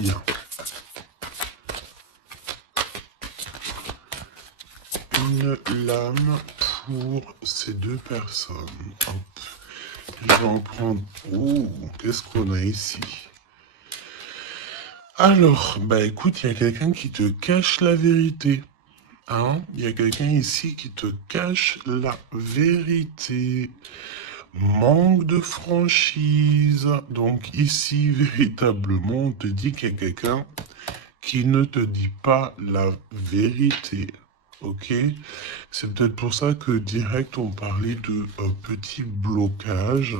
Bien. Une lame pour ces deux personnes. Hop. Je vais en prendre... Oh, qu'est-ce qu'on a ici? Alors, bah écoute, il y a quelqu'un qui te cache la vérité. Hein? Il y a quelqu'un ici qui te cache la vérité. Manque de franchise. Donc ici, véritablement, on te dit qu'il y a quelqu'un qui ne te dit pas la vérité. Ok? C'est peut-être pour ça que direct on parlait de petits blocages,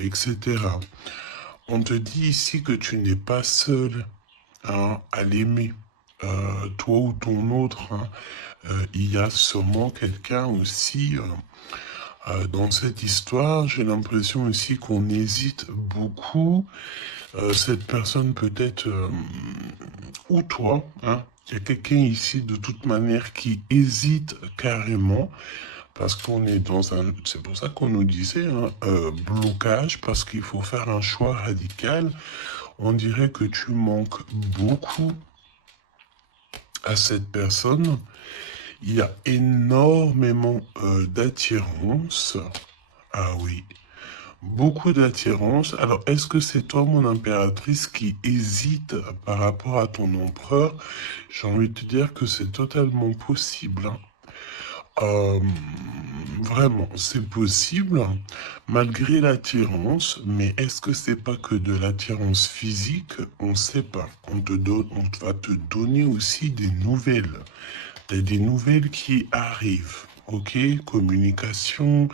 etc. On te dit ici que tu n'es pas seul, hein, à l'aimer. Toi ou ton autre, hein. Il y a sûrement quelqu'un aussi dans cette histoire. J'ai l'impression aussi qu'on hésite beaucoup. Cette personne peut-être, ou toi, hein. Il y a quelqu'un ici de toute manière qui hésite carrément parce qu'on est dans un... C'est pour ça qu'on nous disait, hein, blocage, parce qu'il faut faire un choix radical. On dirait que tu manques beaucoup à cette personne. Il y a énormément d'attirance. Ah oui, beaucoup d'attirance. Alors, est-ce que c'est toi, mon impératrice, qui hésite par rapport à ton empereur? J'ai envie de te dire que c'est totalement possible, hein. Euh, Vraiment, c'est possible, malgré l'attirance, mais est-ce que c'est pas que de l'attirance physique? On ne sait pas. On va te donner aussi des nouvelles. Des nouvelles qui arrivent. Ok, communication,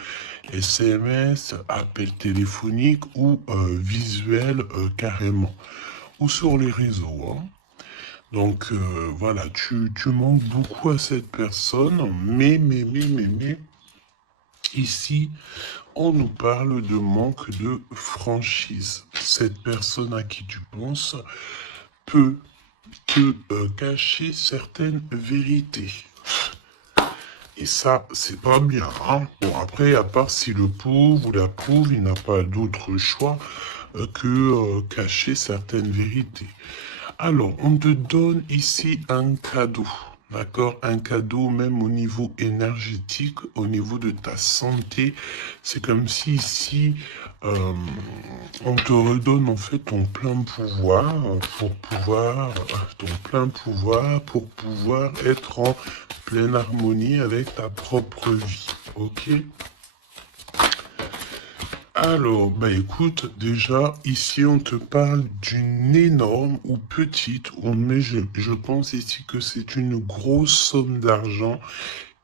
SMS, appel téléphonique ou visuel carrément. Ou sur les réseaux, hein. Donc voilà, tu manques beaucoup à cette personne, mais, ici, on nous parle de manque de franchise. Cette personne à qui tu penses peut te cacher certaines vérités. Et ça, c'est pas bien, hein. Bon, après, à part si le pauvre ou la pauvre, il n'a pas d'autre choix que cacher certaines vérités. Alors, on te donne ici un cadeau, d'accord? Un cadeau même au niveau énergétique, au niveau de ta santé. C'est comme si ici, on te redonne en fait ton plein pouvoir pour pouvoir être en pleine harmonie avec ta propre vie, ok? Alors, bah écoute, déjà, ici, on te parle d'une énorme ou petite, mais je pense ici que c'est une grosse somme d'argent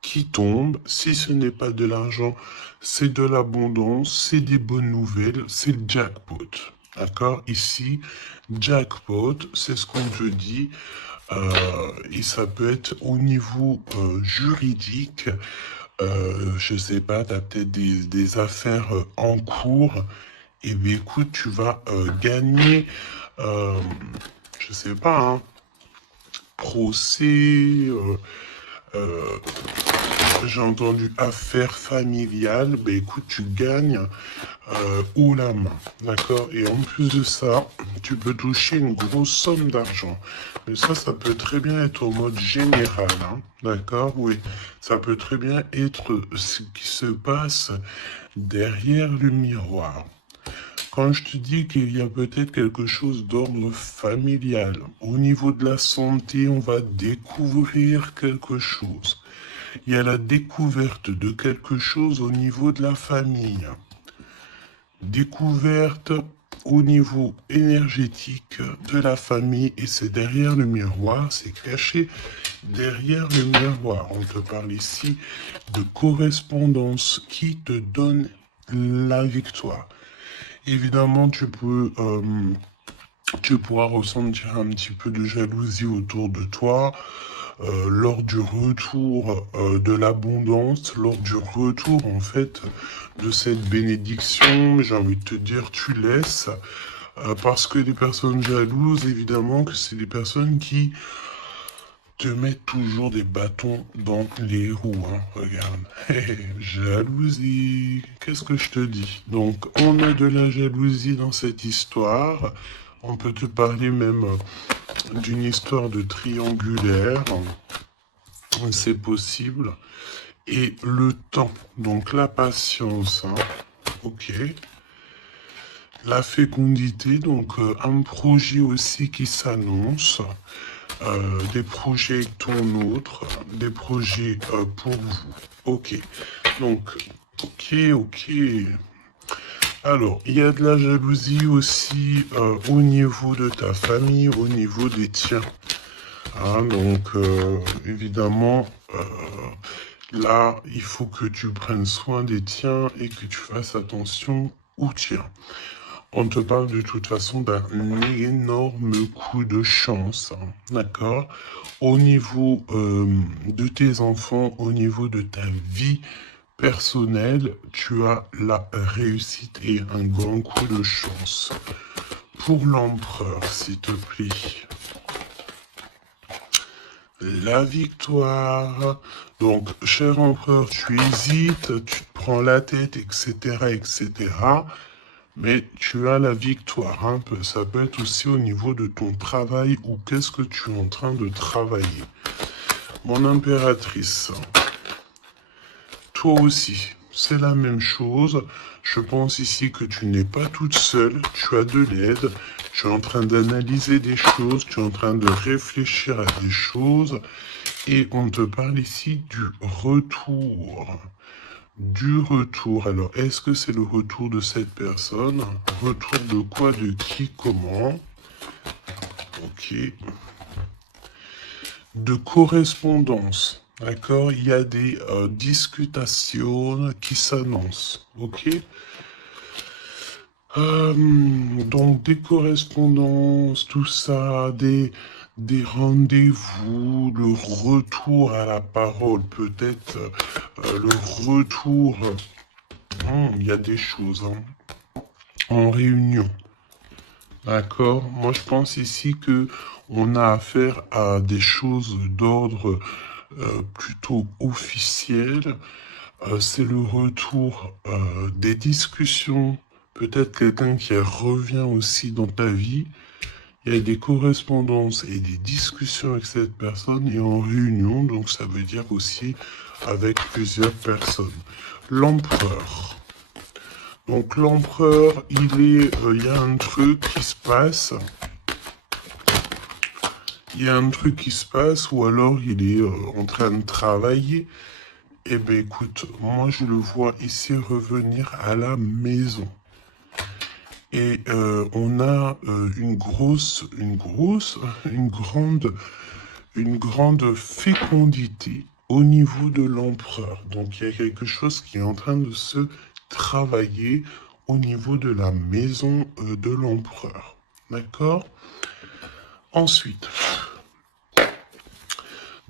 qui tombe. Si ce n'est pas de l'argent, c'est de l'abondance, c'est des bonnes nouvelles, c'est le jackpot. D'accord? Ici, jackpot, c'est ce qu'on te dit. Et ça peut être au niveau juridique. Je sais pas, tu as peut-être des affaires en cours. Et bien écoute, tu vas gagner, euh, je sais pas, hein, procès, euh, j'ai entendu affaires familiales. Ben écoute, tu gagnes haut la main, d'accord? Et en plus de ça, tu peux toucher une grosse somme d'argent. Mais ça peut très bien être au mode général, hein, d'accord? Oui, ça peut très bien être ce qui se passe derrière le miroir. Quand je te dis qu'il y a peut-être quelque chose d'ordre familial, au niveau de la santé, on va découvrir quelque chose. Il y a la découverte de quelque chose au niveau de la famille. Découverte au niveau énergétique de la famille, et c'est derrière le miroir, c'est caché derrière le miroir. On te parle ici de correspondance qui te donne la victoire. Évidemment, tu pourras ressentir un petit peu de jalousie autour de toi lors du retour de l'abondance, lors du retour en fait de cette bénédiction. J'ai envie de te dire, tu laisses parce que les personnes jalouses, évidemment, que c'est des personnes qui te mettent toujours des bâtons dans les roues, hein. Regarde, jalousie, qu'est-ce que je te dis? Donc, on a de la jalousie dans cette histoire. On peut te parler même d'une histoire de triangulaire. C'est possible. Et le temps, donc la patience, hein. Ok. La fécondité, donc un projet aussi qui s'annonce. Des projets avec ton autre, des projets pour vous. Ok. Donc, ok. Alors, il y a de la jalousie aussi au niveau de ta famille, au niveau des tiens. Hein, donc, évidemment, là, il faut que tu prennes soin des tiens et que tu fasses attention aux tiens. On te parle de toute façon d'un énorme coup de chance, hein, d'accord? Au niveau de tes enfants, au niveau de ta vie personnelle, tu as la réussite et un grand coup de chance. Pour l'empereur, s'il te plaît. La victoire. Donc, cher empereur, tu hésites, tu te prends la tête, etc., etc. Mais tu as la victoire, hein. Ça peut être aussi au niveau de ton travail ou qu'est-ce que tu es en train de travailler. Mon impératrice, toi aussi, c'est la même chose. Je pense ici que tu n'es pas toute seule, tu as de l'aide, tu es en train d'analyser des choses, tu es en train de réfléchir à des choses et on te parle ici du retour. Du retour. Alors, est-ce que c'est le retour de cette personne? Retour de quoi? De qui? Comment? Ok. De correspondance. D'accord? Il y a des discutations qui s'annoncent. Ok? Donc, des correspondances, tout ça, des rendez-vous, le retour à la parole, peut-être le retour. Il y a des choses, hein, en réunion. D'accord. Moi, je pense ici que on a affaire à des choses d'ordre plutôt officiel. C'est le retour des discussions. Peut-être quelqu'un qui revient aussi dans ta vie. Il y a des correspondances et des discussions avec cette personne et en réunion. Donc, ça veut dire aussi avec plusieurs personnes. L'empereur. Donc l'empereur, il y a un truc qui se passe. Il y a un truc qui se passe ou alors il est en train de travailler. Eh bien écoute, moi je le vois ici revenir à la maison. Et on a une grande fécondité au niveau de l'empereur. Donc il y a quelque chose qui est en train de se travailler au niveau de la maison de l'empereur. D'accord? Ensuite,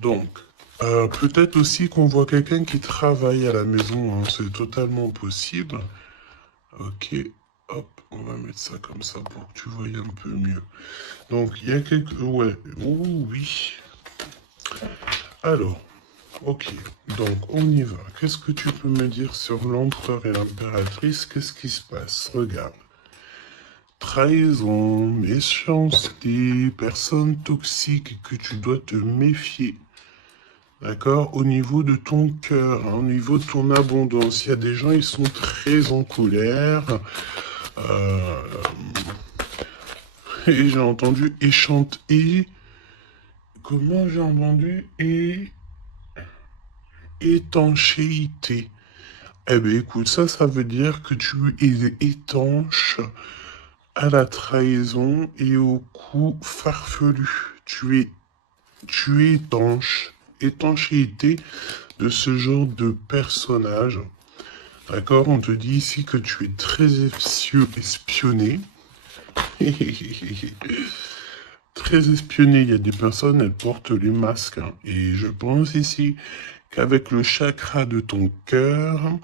donc, peut-être aussi qu'on voit quelqu'un qui travaille à la maison, hein, c'est totalement possible. Ok, hop, on va mettre ça comme ça pour que tu voyes un peu mieux. Donc, il y a quelques... Ouais, oh, oui. Alors, ok, donc on y va. Qu'est-ce que tu peux me dire sur l'empereur et l'impératrice? Qu'est-ce qui se passe? Regarde. Trahison, méchanceté, personne toxique que tu dois te méfier. D'accord? Au niveau de ton cœur, hein, au niveau de ton abondance, il y a des gens, ils sont très en colère. Euh, et j'ai entendu échanter. Comment j'ai entendu? Étanchéité. Eh bien, écoute, ça veut dire que tu es étanche à la trahison et au coup farfelu. Tu es étanche. Étanchéité de ce genre de personnage. D'accord? On te dit ici que tu es très espionné. Très espionné. Il y a des personnes, elles portent les masques, hein. Et je pense ici qu'avec le chakra de ton cœur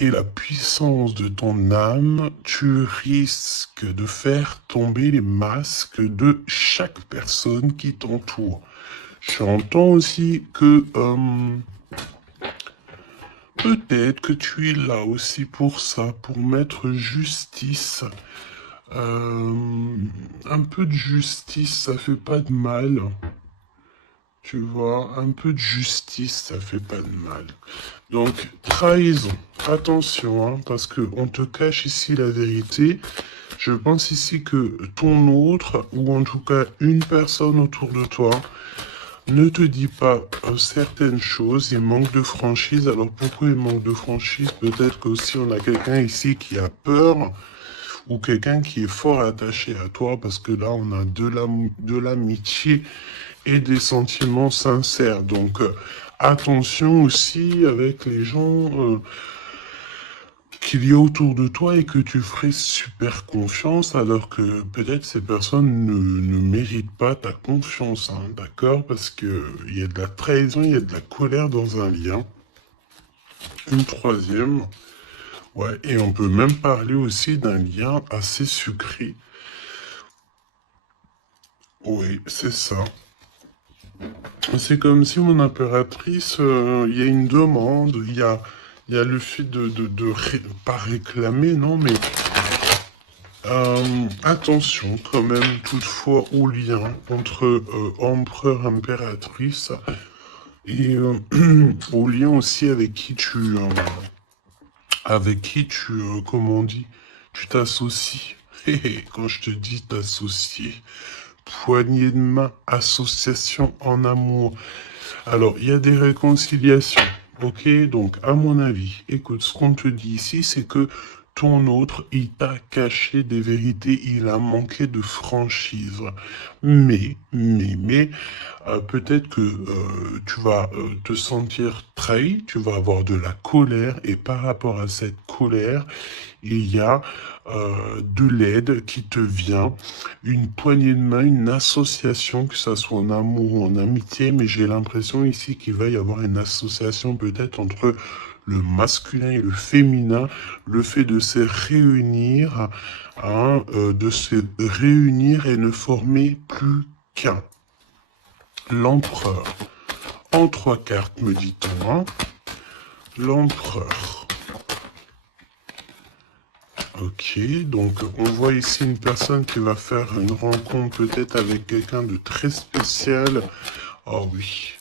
et la puissance de ton âme, tu risques de faire tomber les masques de chaque personne qui t'entoure. J'entends aussi que peut-être que tu es là aussi pour ça, pour mettre justice Un peu de justice, ça fait pas de mal. Tu vois, un peu de justice, ça fait pas de mal. Donc, trahison. Attention, hein, parce que on te cache ici la vérité. Je pense ici que ton autre, ou en tout cas une personne autour de toi, ne te dit pas certaines choses, il manque de franchise. Alors pourquoi il manque de franchise? Peut-être qu'aussi on a quelqu'un ici qui a peur, ou quelqu'un qui est fort attaché à toi, parce que là on a de l'amitié et des sentiments sincères. Donc attention aussi avec les gens qu'il y a autour de toi et que tu ferais super confiance alors que peut-être ces personnes ne méritent pas ta confiance, hein, d'accord? Parce que il y a de la trahison, il y a de la colère dans un lien. Une troisième, ouais, et on peut même parler aussi d'un lien assez sucré. Oui, c'est ça. C'est comme si mon impératrice, il y a une demande, il y a le fait pas réclamer, non, mais attention quand même toutefois au lien entre empereur-impératrice et au lien aussi avec qui tu, comment on dit, tu t'associes. Quand je te dis t'associer, poignée de main, association en amour. Alors, il y a des réconciliations. Ok, donc à mon avis, écoute, ce qu'on te dit ici, c'est que ton autre, il t'a caché des vérités, il a manqué de franchise. Mais, peut-être que tu vas te sentir trahi, tu vas avoir de la colère, et par rapport à cette colère, il y a de l'aide qui te vient, une poignée de main, une association, que ça soit en amour ou en amitié, mais j'ai l'impression ici qu'il va y avoir une association peut-être entre le masculin et le féminin, le fait de se réunir, hein, de se réunir et ne former plus qu'un. L'empereur. En trois cartes, me dit-on, hein. L'empereur. Ok, donc on voit ici une personne qui va faire une rencontre peut-être avec quelqu'un de très spécial. Oh oui,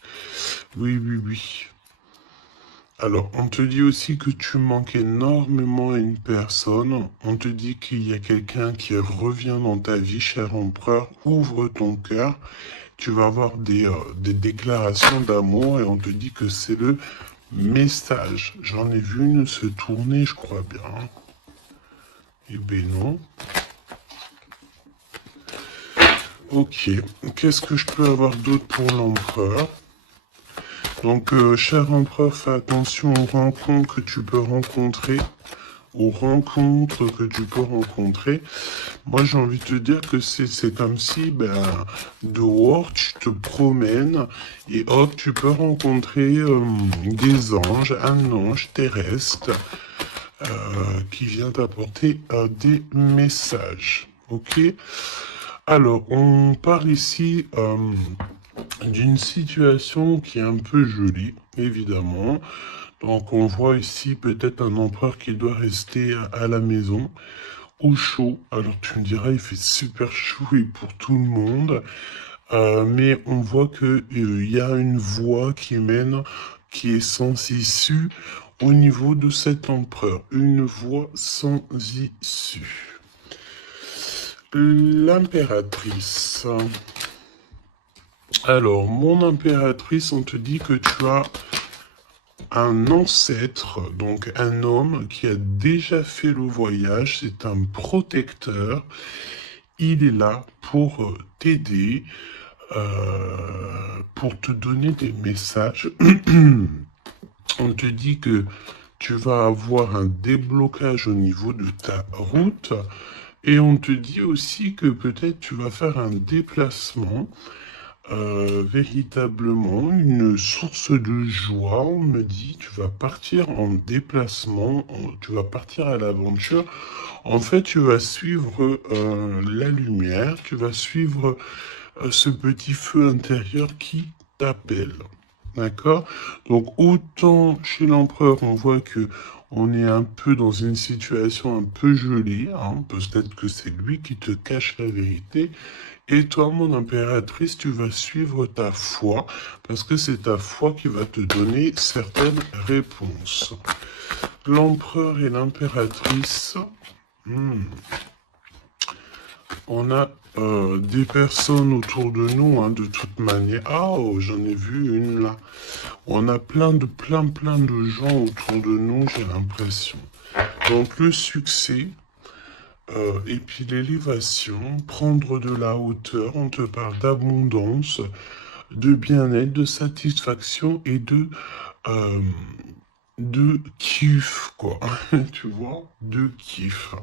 oui, oui, oui. Alors, on te dit aussi que tu manques énormément à une personne. On te dit qu'il y a quelqu'un qui revient dans ta vie, cher empereur. Ouvre ton cœur. Tu vas avoir des déclarations d'amour et on te dit que c'est le message. J'en ai vu une se tourner, je crois bien. Eh ben non. Ok, qu'est-ce que je peux avoir d'autre pour l'empereur? Donc, cher empereur, fais attention aux rencontres que tu peux rencontrer. Aux rencontres que tu peux rencontrer. Moi, j'ai envie de te dire que c'est comme si, ben, dehors, tu te promènes et hop, tu peux rencontrer des anges, un ange terrestre qui vient t'apporter des messages. Ok? Alors, on parle ici d'une situation qui est un peu jolie, évidemment. Donc, on voit ici peut-être un empereur qui doit rester à la maison, au chaud. Alors, tu me diras, il fait super chaud et pour tout le monde. Mais on voit que il y a une voie qui mène, qui est sans issue au niveau de cet empereur. Une voie sans issue. L'impératrice. Alors, mon impératrice, on te dit que tu as un ancêtre, donc un homme qui a déjà fait le voyage, c'est un protecteur. Il est là pour t'aider, pour te donner des messages. On te dit que tu vas avoir un déblocage au niveau de ta route. Et on te dit aussi que peut-être tu vas faire un déplacement, véritablement une source de joie. On me dit, tu vas partir en déplacement, tu vas partir à l'aventure. En fait, tu vas suivre la lumière, tu vas suivre ce petit feu intérieur qui t'appelle. D'accord? Donc, autant chez l'empereur, on voit que on est un peu dans une situation un peu gelée, hein. Peut-être que c'est lui qui te cache la vérité. Et toi, mon impératrice, tu vas suivre ta foi, parce que c'est ta foi qui va te donner certaines réponses. L'empereur et l'impératrice, hmm, on a des personnes autour de nous, hein, de toute manière. Ah, oh, j'en ai vu une là. On a plein de gens autour de nous, j'ai l'impression. Donc le succès, et puis l'élévation, prendre de la hauteur, on te parle d'abondance, de bien-être, de satisfaction et euh, de kiff, quoi. Tu vois, de kiff.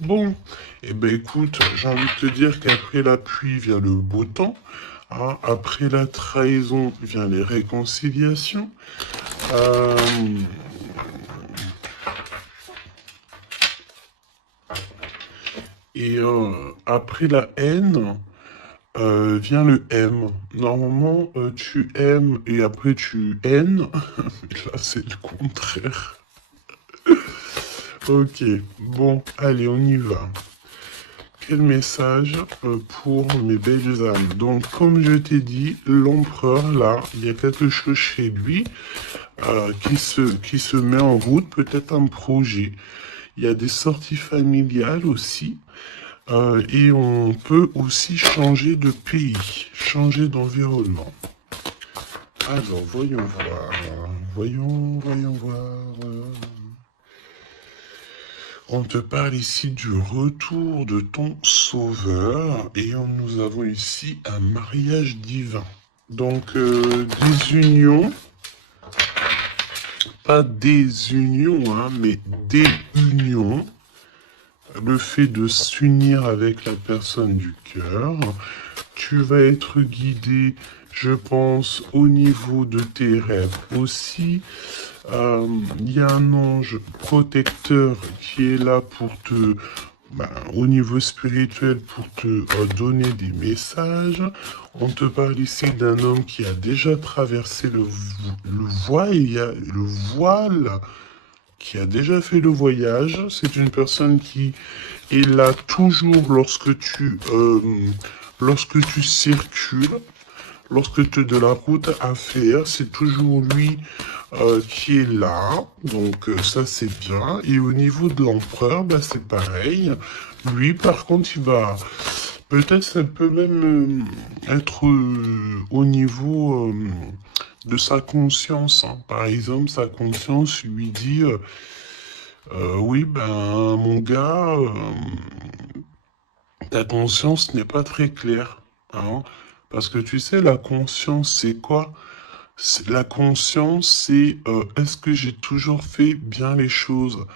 Bon, eh ben écoute, j'ai envie de te dire qu'après la pluie vient le beau temps. Hein, après la trahison vient les réconciliations. Euh, et après la haine vient le M. Normalement, tu aimes et après tu haines. Là, c'est le contraire. Ok, bon, allez, on y va. Quel message pour mes belles âmes. Donc, comme je t'ai dit, l'empereur, là, il y a quelque chose chez lui qui se met en route, peut-être un projet. Il y a des sorties familiales aussi. Et on peut aussi changer de pays, changer d'environnement. Alors, voyons voir. Voyons voir. On te parle ici du retour de ton sauveur et nous avons ici un mariage divin. Donc, des unions, pas des unions, hein, mais des unions. Le fait de s'unir avec la personne du cœur. Tu vas être guidé, je pense, au niveau de tes rêves aussi. Il y a un ange protecteur qui est là pour te, au niveau spirituel, pour te donner des messages. On te parle ici d'un homme qui a déjà traversé le voile, il y a le voile, qui a déjà fait le voyage. C'est une personne qui est là toujours lorsque tu circules. Lorsque tu as de la route à faire, c'est toujours lui qui est là. Donc ça c'est bien. Et au niveau de l'empereur, bah, c'est pareil. Lui par contre il va... Peut-être ça peut même être au niveau de sa conscience. Hein. Par exemple, sa conscience lui dit oui, ben mon gars, ta conscience n'est pas très claire. Hein. Parce que tu sais, la conscience, c'est quoi? La conscience, c'est est-ce que j'ai toujours fait bien les choses?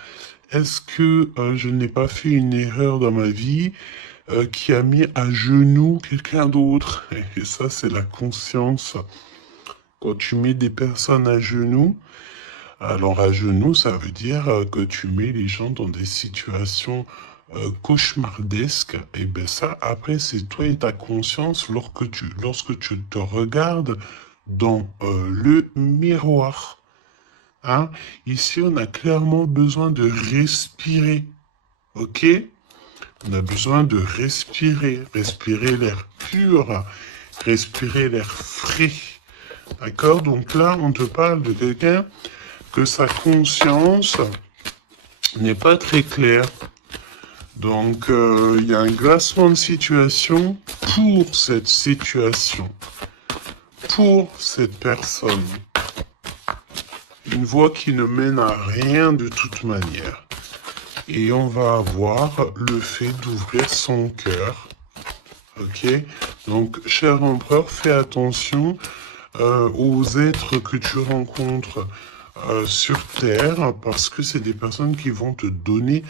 Est-ce que je n'ai pas fait une erreur dans ma vie qui a mis à genoux quelqu'un d'autre? Et ça, c'est la conscience. Quand tu mets des personnes à genoux, alors à genoux, ça veut dire que tu mets les gens dans des situations cauchemardesques. Et bien ça, après, c'est toi et ta conscience lorsque tu te regardes dans le miroir. Hein? Ici, on a clairement besoin de respirer. Ok? On a besoin de respirer. Respirer l'air pur. Respirer l'air frais. D'accord? Donc là, on te parle de quelqu'un que sa conscience n'est pas très claire. Donc, il y a un glacement de situation pour cette situation, pour cette personne. Une voie qui ne mène à rien de toute manière. Et on va avoir le fait d'ouvrir son cœur. Ok? Donc, cher empereur, fais attention aux êtres que tu rencontres sur Terre, parce que c'est des personnes qui vont te donner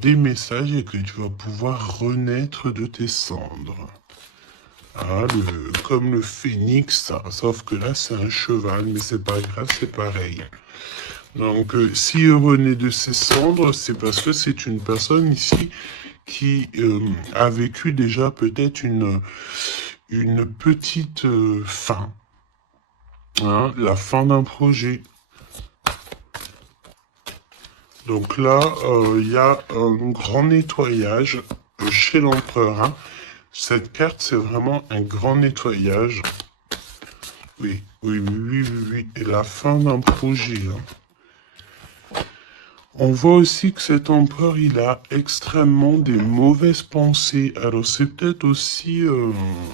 des messages et que tu vas pouvoir renaître de tes cendres. Hein, comme le phénix, sauf que là c'est un cheval, mais c'est pas grave, c'est pareil. Donc s'il renaît de ses cendres, c'est parce que c'est une personne ici qui a vécu déjà peut-être une petite faim. Hein, la fin d'un projet. Donc là, il y a un grand nettoyage chez l'empereur. Hein. Cette carte, c'est vraiment un grand nettoyage. Oui, oui, oui, oui, oui, oui. Et la fin d'un projet. Hein. On voit aussi que cet empereur, il a extrêmement des mauvaises pensées. Alors c'est peut-être aussi,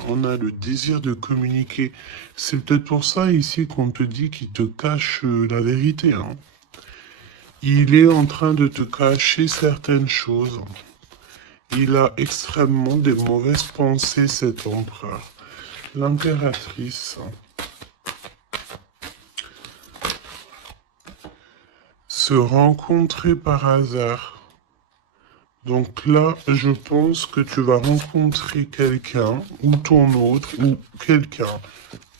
on a le désir de communiquer. C'est peut-être pour ça ici qu'on te dit qu'il te cache la vérité. Hein. Il est en train de te cacher certaines choses. Il a extrêmement des mauvaises pensées, cet empereur. L'impératrice. Se rencontrer par hasard. Donc là, je pense que tu vas rencontrer quelqu'un, ou ton autre, ou quelqu'un,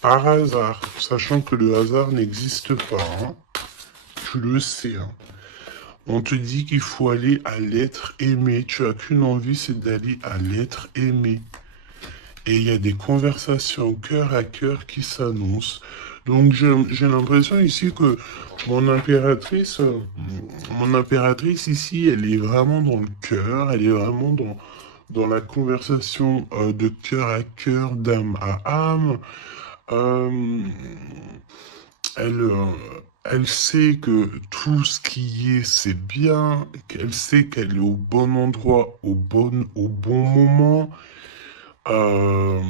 par hasard, sachant que le hasard n'existe pas. Hein. Tu le sais. Hein. On te dit qu'il faut aller à l'être aimé. Tu as qu'une envie, c'est d'aller à l'être aimé. Et il y a des conversations cœur à cœur qui s'annoncent. Donc j'ai l'impression ici que mon impératrice, euh, mon impératrice ici, elle est vraiment dans le cœur, elle est vraiment dans la conversation de cœur à cœur, d'âme à âme. Euh, elle, euh, elle sait que tout ce qui est, c'est bien, qu'elle sait qu'elle est au bon endroit, au bon moment. Euh,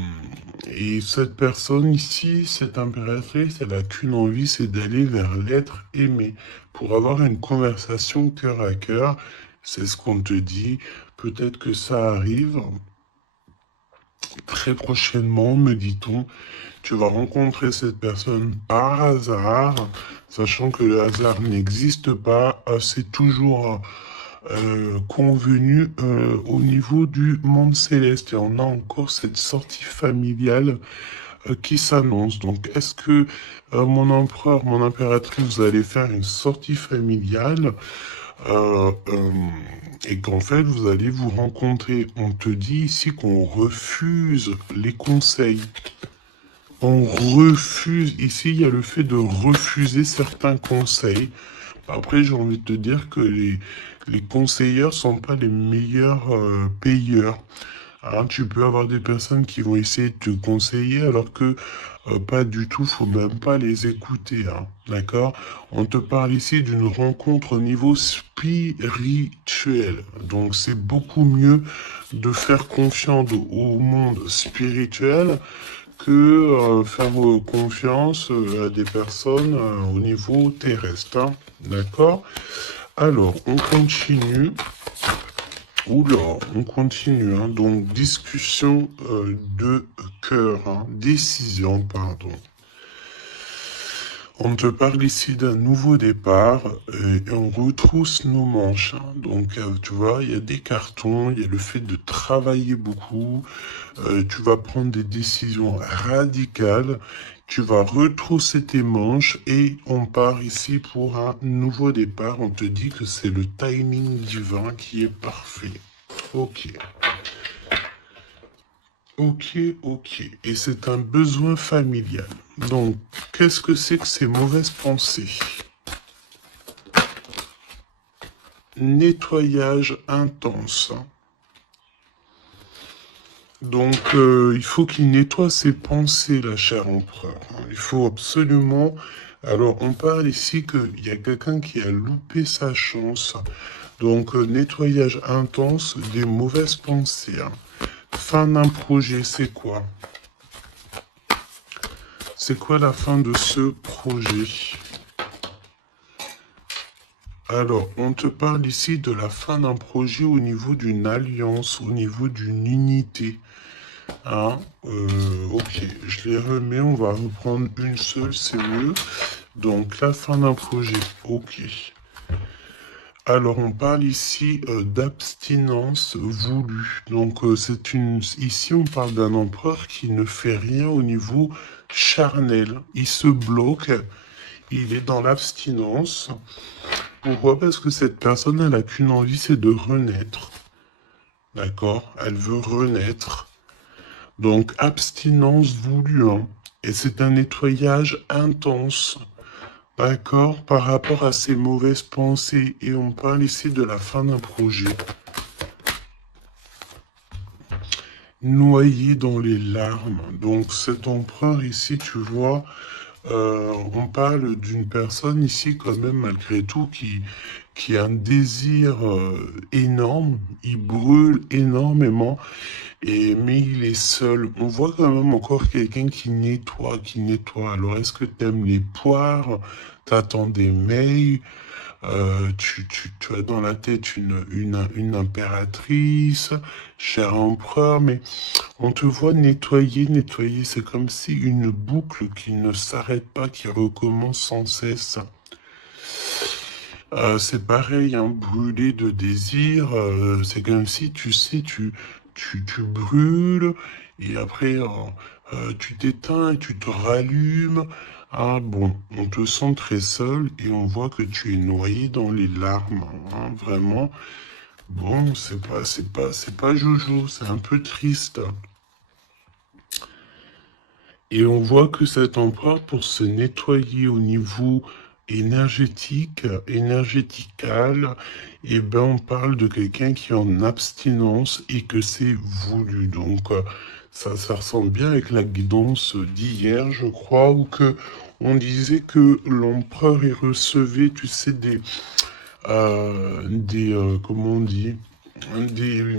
et cette personne ici, cette impératrice, elle a qu'une envie, c'est d'aller vers l'être aimé. Pour avoir une conversation cœur à cœur, c'est ce qu'on te dit. Peut-être que ça arrive très prochainement, me dit-on. Tu vas rencontrer cette personne par hasard, sachant que le hasard n'existe pas. C'est toujours convenu au niveau du monde céleste. Et on a encore cette sortie familiale qui s'annonce. Donc, est-ce que mon empereur, mon impératrice, vous allez faire une sortie familiale euh, euh, et qu'en fait, vous allez vous rencontrer? On te dit ici qu'on refuse les conseils. On refuse, ici il y a le fait de refuser certains conseils. Après, j'ai envie de te dire que les conseilleurs sont pas les meilleurs payeurs. Hein, tu peux avoir des personnes qui vont essayer de te conseiller alors que pas du tout, faut même pas les écouter. Hein, d'accord? On te parle ici d'une rencontre au niveau spirituel. Donc c'est beaucoup mieux de faire confiance au monde spirituel que faire confiance à des personnes au niveau terrestre. Hein, d'accord? Alors, on continue. Oula, on continue. Hein. Donc, discussion de cœur. Hein. Décision, pardon. On te parle ici d'un nouveau départ et on retrousse nos manches. Hein. Donc, tu vois, il y a des cartons, il y a le fait de travailler beaucoup. Tu vas prendre des décisions radicales. Tu vas retrousser tes manches et on part ici pour un nouveau départ. On te dit que c'est le timing divin qui est parfait. Ok. Ok, ok. Et c'est un besoin familial. Donc, qu'est-ce que c'est que ces mauvaises pensées? Nettoyage intense. Donc, il faut qu'il nettoie ses pensées, la chère empereur. Il faut absolument... Alors, on parle ici qu'il y a quelqu'un qui a loupé sa chance. Donc, nettoyage intense des mauvaises pensées. Hein. Fin d'un projet, c'est quoi? C'est quoi la fin de ce projet? Alors, on te parle ici de la fin d'un projet au niveau d'une alliance, au niveau d'une unité. Hein, ok, je les remets, on va reprendre une seule, c'est mieux. Donc, la fin d'un projet, ok. Alors, on parle ici d'abstinence voulue. Donc, ici, on parle d'un empereur qui ne fait rien au niveau charnel. Il se bloque, il est dans l'abstinence. Pourquoi? Parce que cette personne, elle n'a qu'une envie, c'est de renaître. D'accord? Elle veut renaître. Donc, abstinence voulue. Hein. Et c'est un nettoyage intense, d'accord, par rapport à ces mauvaises pensées. Et on parle ici de la fin d'un projet. Noyé dans les larmes. Donc cet empereur ici, tu vois, on parle d'une personne ici quand même malgré tout qui a un désir énorme, il brûle énormément, mais il est seul. On voit quand même encore quelqu'un qui nettoie, qui nettoie. Alors est-ce que tu aimes les poires? T'attends des mails? Tu as dans la tête une impératrice, cher empereur, mais on te voit nettoyer, nettoyer. C'est comme si une boucle qui ne s'arrête pas, qui recommence sans cesse. C'est pareil, hein, brûler de désir. C'est comme si, tu sais, tu brûles et après tu t'éteins et tu te rallumes. Ah bon, on te sent très seul et on voit que tu es noyé dans les larmes, hein, vraiment. Bon, c'est pas Jojo, c'est un peu triste. Et on voit que cet empereur, pour se nettoyer au niveau énergétique, énergétical, eh ben, on parle de quelqu'un qui est en abstinence et que c'est voulu. Donc, ça ressemble bien avec la guidance d'hier, je crois, où que on disait que l'empereur, il recevait, tu sais, comment on dit, des,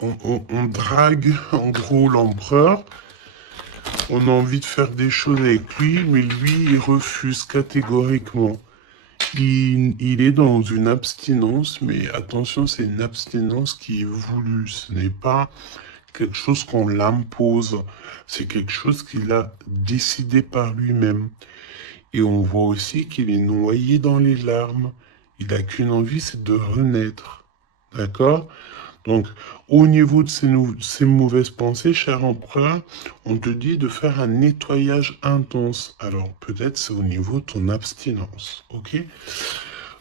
on drague en gros l'empereur. On a envie de faire des choses avec lui, mais lui, il refuse catégoriquement. Il est dans une abstinence, mais attention, c'est une abstinence qui est voulue. Ce n'est pas quelque chose qu'on l'impose. C'est quelque chose qu'il a décidé par lui-même. Et on voit aussi qu'il est noyé dans les larmes. Il n'a qu'une envie, c'est de renaître. D'accord? Donc, au niveau de ces mauvaises pensées, cher empereur, on te dit de faire un nettoyage intense. Alors, peut-être c'est au niveau de ton abstinence, ok?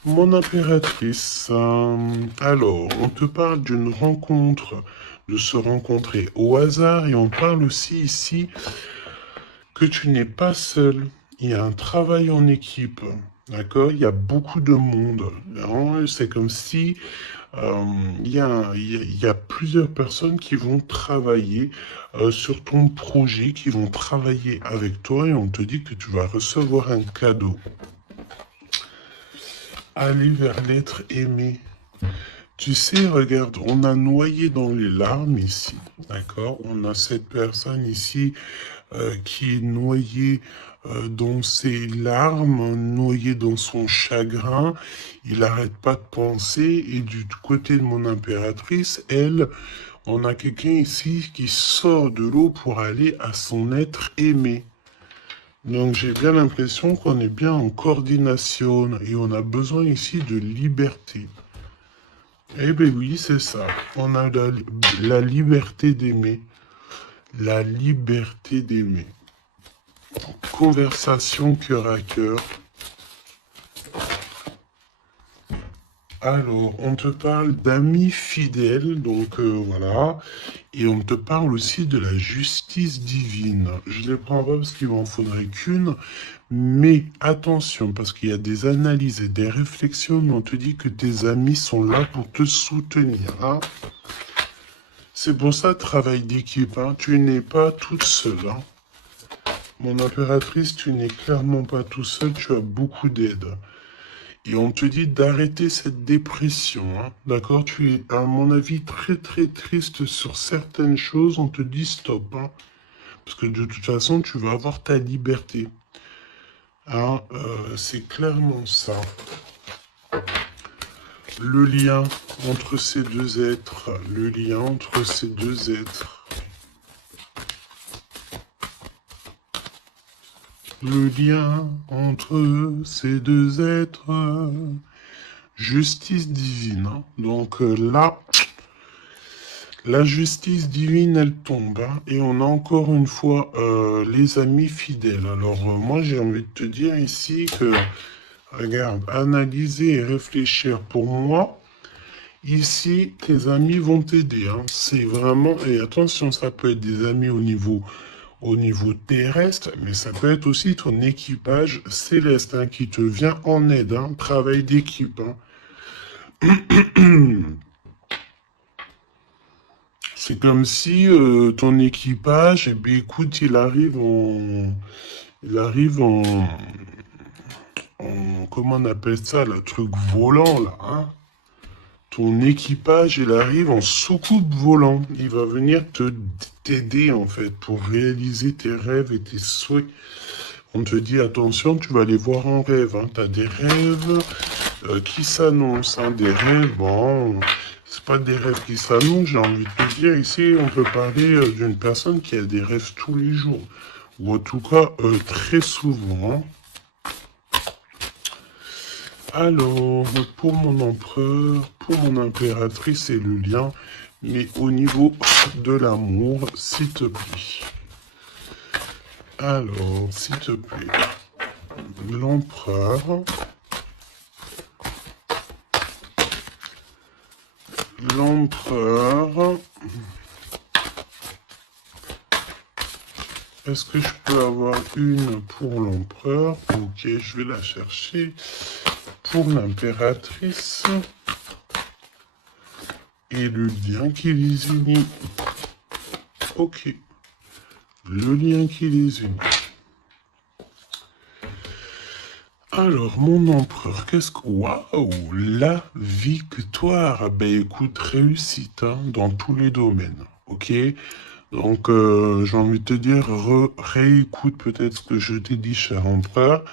Mon impératrice, alors, on te parle d'une rencontre, de se rencontrer au hasard, et on parle aussi ici que tu n'es pas seul. Il y a un travail en équipe, d'accord? Il y a beaucoup de monde. Hein. C'est comme si euh, il y a plusieurs personnes qui vont travailler sur ton projet, qui vont travailler avec toi et on te dit que tu vas recevoir un cadeau. Aller vers l'être aimé. Tu sais, regarde, on a noyé dans les larmes ici, d'accord? On a cette personne ici qui est noyée dans ses larmes, noyé dans son chagrin. Il n'arrête pas de penser. Et du côté de mon impératrice, elle, on a quelqu'un ici qui sort de l'eau pour aller à son être aimé. Donc j'ai bien l'impression qu'on est bien en coordination et on a besoin ici de liberté. Eh bien oui, c'est ça. On a la liberté d'aimer. La liberté d'aimer. Conversation cœur à cœur. Alors, on te parle d'amis fidèles, donc voilà. Et on te parle aussi de la justice divine. Je ne les prends pas parce qu'il m'en faudrait qu'une. Mais attention, parce qu'il y a des analyses et des réflexions, mais on te dit que tes amis sont là pour te soutenir. Hein. C'est pour ça, travail d'équipe. Hein. Tu n'es pas toute seule. Hein. Mon impératrice, tu n'es clairement pas tout seul, tu as beaucoup d'aide. Et on te dit d'arrêter cette dépression, hein. D'accord? Tu es, à mon avis, très très triste sur certaines choses, on te dit stop, hein. Parce que de toute façon, tu vas avoir ta liberté. Hein, c'est clairement ça. Le lien entre ces deux êtres, le lien entre ces deux êtres. Le lien entre ces deux êtres. Justice divine. Hein. Donc là, la justice divine, elle tombe. Hein, et on a encore une fois les amis fidèles. Alors moi, j'ai envie de te dire ici que, regarde, analyser et réfléchir pour moi, Ici, tes amis vont t'aider. Hein. C'est vraiment... Et attention, ça peut être des amis au niveau terrestre, mais ça peut être aussi ton équipage céleste hein, qui te vient en aide. Hein. Travail d'équipe. Hein. C'est comme si ton équipage, eh bien, écoute, il arrive comment on appelle ça, le truc volant là, hein. Ton équipage, il arrive en soucoupe volant. Il va venir t'aider en fait pour réaliser tes rêves et tes souhaits. On te dit attention, tu vas les voir en rêve. Hein. Tu as des rêves qui s'annoncent, hein. Des rêves, bon, c'est pas des rêves qui s'annoncent, j'ai envie de te dire. Ici, on peut parler d'une personne qui a des rêves tous les jours. Ou en tout cas, très souvent. Hein. Alors, pour mon empereur, pour mon impératrice, c'est le lien. Mais au niveau de l'amour, s'il te plaît. Alors, s'il te plaît. L'empereur. L'empereur. Est-ce que je peux avoir une pour l'empereur? Ok, je vais la chercher. Pour l'impératrice. Et le lien qui les unit. Ok. Le lien qui les unit. Alors, mon empereur, qu'est-ce que... Waouh, la victoire. Ben écoute, réussite hein, dans tous les domaines, ok? Donc, j'ai envie de te dire, réécoute peut-être ce que je t'ai dit, cher empereur.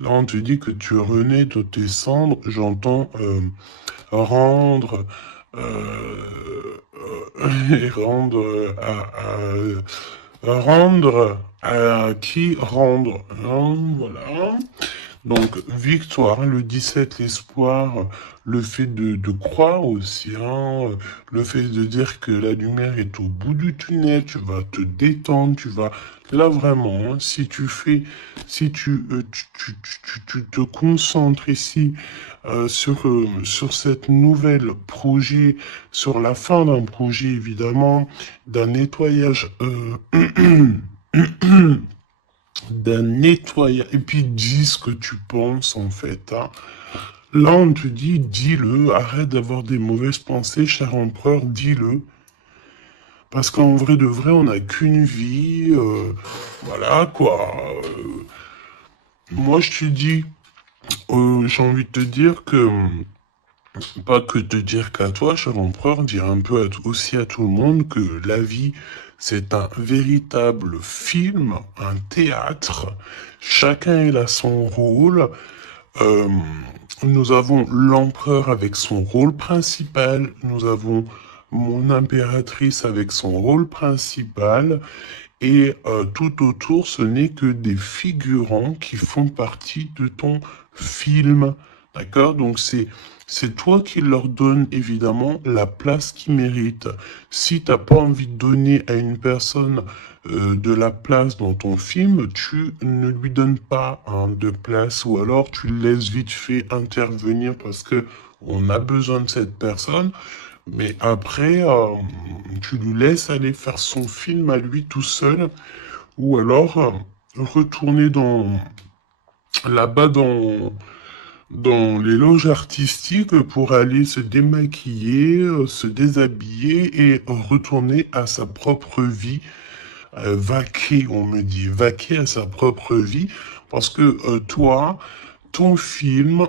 Là, on te dit que tu renais de tes cendres, j'entends rendre... et rendre rendre à qui rendre. Hein, voilà. Donc, victoire, hein, le 17, l'espoir, le fait de croire aussi, hein, le fait de dire que la lumière est au bout du tunnel, tu vas te détendre, tu vas... Là, vraiment, hein, si tu fais, si tu te concentres ici sur cette nouvelle projet, sur la fin d'un projet, évidemment, d'un nettoyage... d'un nettoyage. Et puis dis ce que tu penses en fait. Hein. Là, on te dit, dis-le, arrête d'avoir des mauvaises pensées, cher empereur, dis-le. Parce qu'en vrai de vrai, on n'a qu'une vie. Voilà quoi. Moi, je te dis, j'ai envie de te dire que. Pas que te dire qu'à toi, cher empereur, dire un peu aussi à tout le monde que la vie, c'est un véritable film, un théâtre. Chacun a son rôle. Euh, nous avons l'empereur avec son rôle principal. Nous avons mon impératrice avec son rôle principal. Et tout autour, ce n'est que des figurants qui font partie de ton film. D'accord? Donc c'est toi qui leur donne évidemment la place qu'ils méritent. Si t'as pas envie de donner à une personne de la place dans ton film, tu ne lui donnes pas hein, de place ou alors tu le laisses vite fait intervenir parce que on a besoin de cette personne. Mais après, tu lui laisses aller faire son film à lui tout seul, ou alors retourner là-bas dans les loges artistiques pour aller se démaquiller, se déshabiller et retourner à sa propre vie, vaquer, on me dit, vaquer à sa propre vie, parce que toi, ton film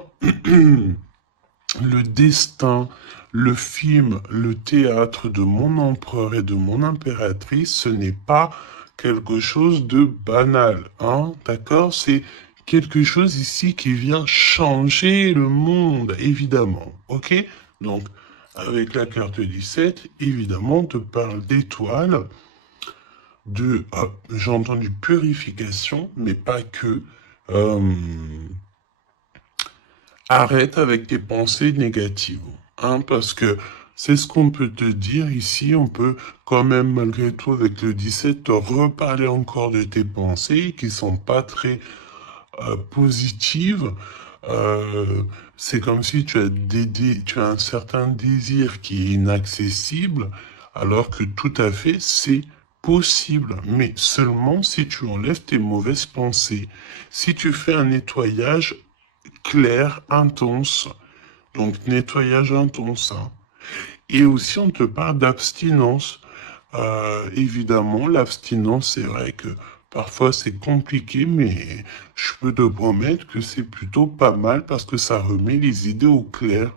le destin, le film, le théâtre de mon empereur et de mon impératrice, ce n'est pas quelque chose de banal, hein, d'accord? C'est quelque chose ici qui vient changer le monde, évidemment, ok? Donc, avec la carte 17, évidemment, on te parle d'étoiles, j'ai entendu purification, mais pas que, euh, arrête avec tes pensées négatives, hein, parce que c'est ce qu'on peut te dire ici. On peut quand même, malgré tout, avec le 17, te reparler encore de tes pensées qui sont pas très positives. c'est comme si tu as un certain désir qui est inaccessible, alors que tout à fait, c'est possible, mais seulement si tu enlèves tes mauvaises pensées. Si tu fais un nettoyage clair, intense, donc nettoyage intense, hein. Et aussi, on te parle d'abstinence. Évidemment, l'abstinence, c'est vrai que parfois c'est compliqué, mais je peux te promettre que c'est plutôt pas mal parce que ça remet les idées au clair.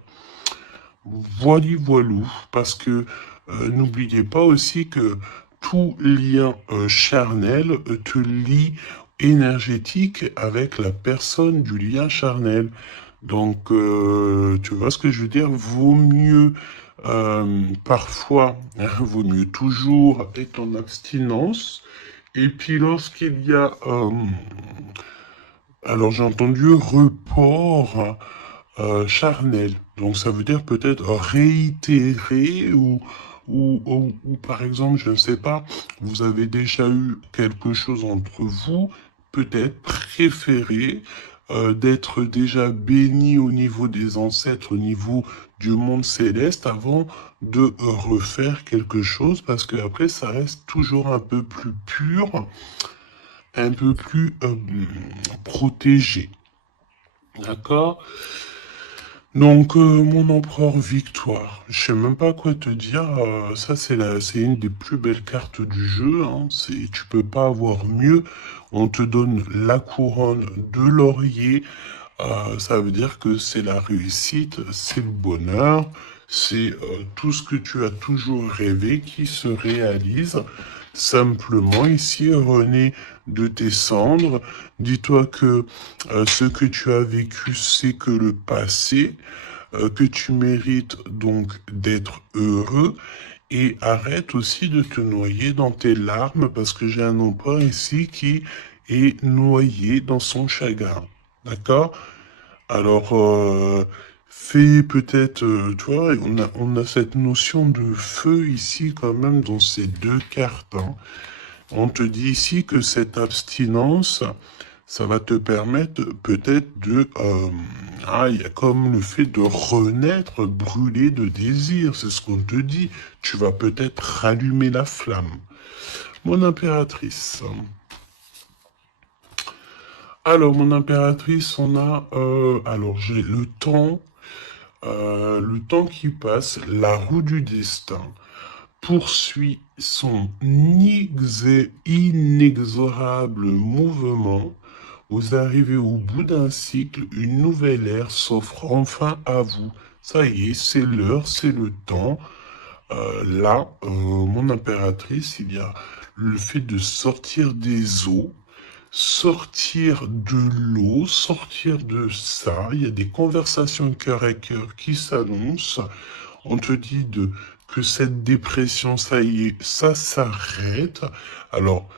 Voili voilou, parce que n'oubliez pas aussi que tout lien charnel te lie énergétique avec la personne du lien charnel. Donc, tu vois ce que je veux dire? Vaut mieux parfois, hein, vaut mieux toujours être en abstinence. Et puis lorsqu'il y a, alors j'ai entendu report charnel. Donc ça veut dire peut-être réitérer ou par exemple, je ne sais pas, vous avez déjà eu quelque chose entre vous, peut-être préférer d'être déjà béni au niveau des ancêtres, au niveau du monde céleste avant de refaire quelque chose parce que après ça reste toujours un peu plus pur, un peu plus protégé. D'accord? Donc, mon empereur Victoire, je sais même pas quoi te dire. Ça, c'est une des plus belles cartes du jeu. Hein. Tu peux pas avoir mieux. On te donne la couronne de laurier. Ça veut dire que c'est la réussite, c'est le bonheur, c'est tout ce que tu as toujours rêvé qui se réalise. Simplement, ici, René, de tes cendres, dis-toi que ce que tu as vécu, c'est que le passé, que tu mérites donc d'être heureux et arrête aussi de te noyer dans tes larmes parce que j'ai un empereur ici qui est noyé dans son chagrin. D'accord? Alors, fais peut-être, tu vois, on a cette notion de feu ici quand même dans ces deux cartes, hein. On te dit ici que cette abstinence, ça va te permettre peut-être de... il y a comme le fait de renaître brûlé de désir, c'est ce qu'on te dit. Tu vas peut-être rallumer la flamme. Mon impératrice. Alors, mon impératrice, on a... alors, j'ai le temps qui passe, la roue du destin poursuit son inexorable mouvement. Vous arrivez au bout d'un cycle, une nouvelle ère s'offre enfin à vous. Ça y est, c'est l'heure, c'est le temps. Là, mon impératrice, il y a le fait de sortir des eaux, sortir de l'eau, sortir de ça. Il y a des conversations cœur à cœur qui s'annoncent. On te dit que cette dépression, ça y est, ça s'arrête. Alors,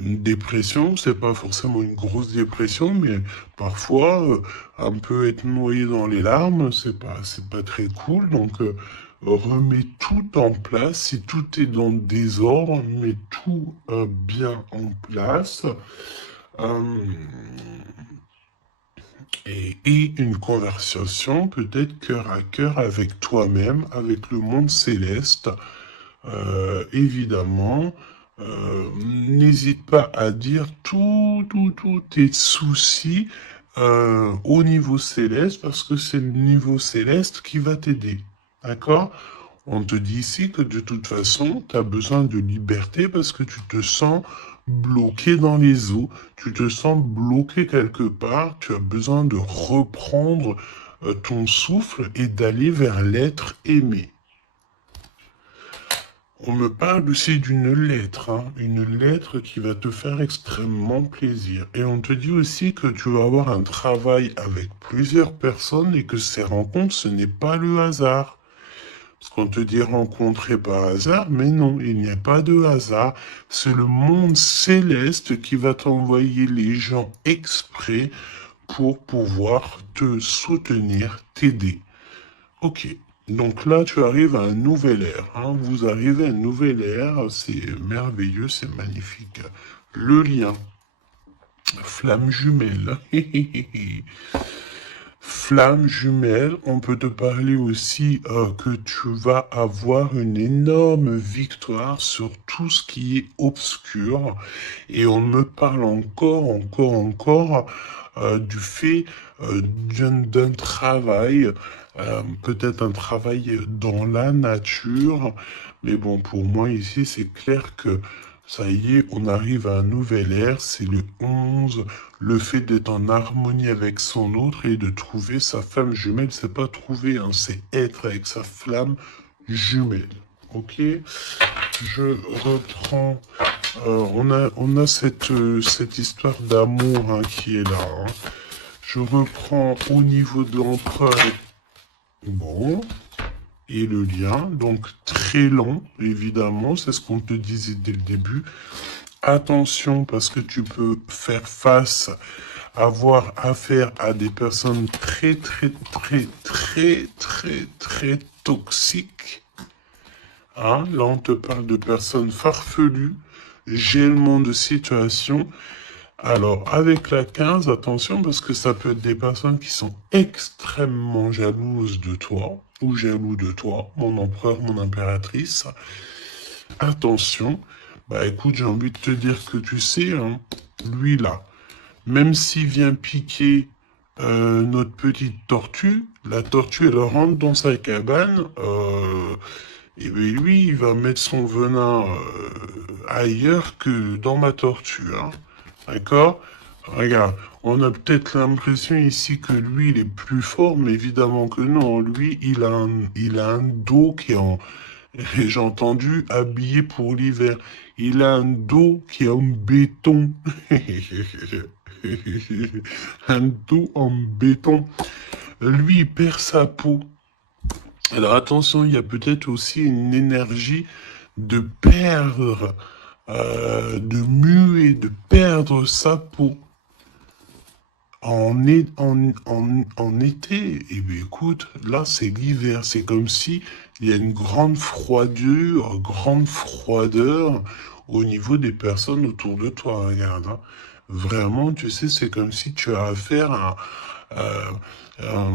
une dépression, c'est pas forcément une grosse dépression, mais parfois, un peu être noyé dans les larmes, c'est pas très cool. Donc, remets tout en place. Si tout est dans le désordre, mets tout bien en place. Euh, et une conversation peut-être cœur à cœur avec toi-même, avec le monde céleste. Évidemment, n'hésite pas à dire tous tes soucis au niveau céleste parce que c'est le niveau céleste qui va t'aider. D'accord? On te dit ici que de toute façon, tu as besoin de liberté parce que tu te sens bloqué dans les eaux, tu te sens bloqué quelque part, tu as besoin de reprendre ton souffle et d'aller vers l'être aimé. On me parle aussi d'une lettre, hein, une lettre qui va te faire extrêmement plaisir. Et on te dit aussi que tu vas avoir un travail avec plusieurs personnes et que ces rencontres, ce n'est pas le hasard. Parce qu'on te dit rencontrer par hasard, mais non, il n'y a pas de hasard. C'est le monde céleste qui va t'envoyer les gens exprès pour pouvoir te soutenir, t'aider. Ok. Donc là, tu arrives à un nouvel ère, hein. Vous arrivez à une nouvelle ère. C'est merveilleux, c'est magnifique. Le lien. Flamme jumelle. flamme jumelle. On peut te parler aussi que tu vas avoir une énorme victoire sur tout ce qui est obscur. Et on me parle encore du fait d'un travail, peut-être un travail dans la nature. Mais bon, pour moi ici, c'est clair que ça y est, on arrive à un nouvel ère, c'est le 11, le fait d'être en harmonie avec son autre et de trouver sa femme jumelle, c'est pas trouver, hein, c'est être avec sa flamme jumelle. Ok? Je reprends. On a cette histoire d'amour hein, qui est là. Hein. Je reprends au niveau de l'empereur. Bon. Et le lien, donc très long, évidemment, c'est ce qu'on te disait dès le début. Attention, parce que tu peux faire face, avoir affaire à des personnes très toxiques. Hein, là, on te parle de personnes farfelues, gèlement de situation. Alors, avec la 15, attention, parce que ça peut être des personnes qui sont extrêmement jalouses de toi, ou jaloux de toi, mon empereur, mon impératrice. Attention, bah écoute, j'ai envie de te dire que tu sais, hein, lui là, même s'il vient piquer notre petite tortue, la tortue elle rentre dans sa cabane, et bien lui il va mettre son venin ailleurs que dans ma tortue, hein. D'accord? Regarde, on a peut-être l'impression ici que lui il est plus fort, mais évidemment que non, lui il a un dos qui est en, j'ai entendu habillé pour l'hiver. Il a un dos qui est en béton. Un dos en béton. Lui, il perd sa peau. Alors attention, il y a peut-être aussi une énergie de perdre, de muer, de perdre sa peau. En été, eh bien, écoute, là c'est l'hiver, c'est comme si il y a une grande froideur au niveau des personnes autour de toi, regarde. Hein. Vraiment, tu sais, c'est comme si tu as affaire à... euh, euh,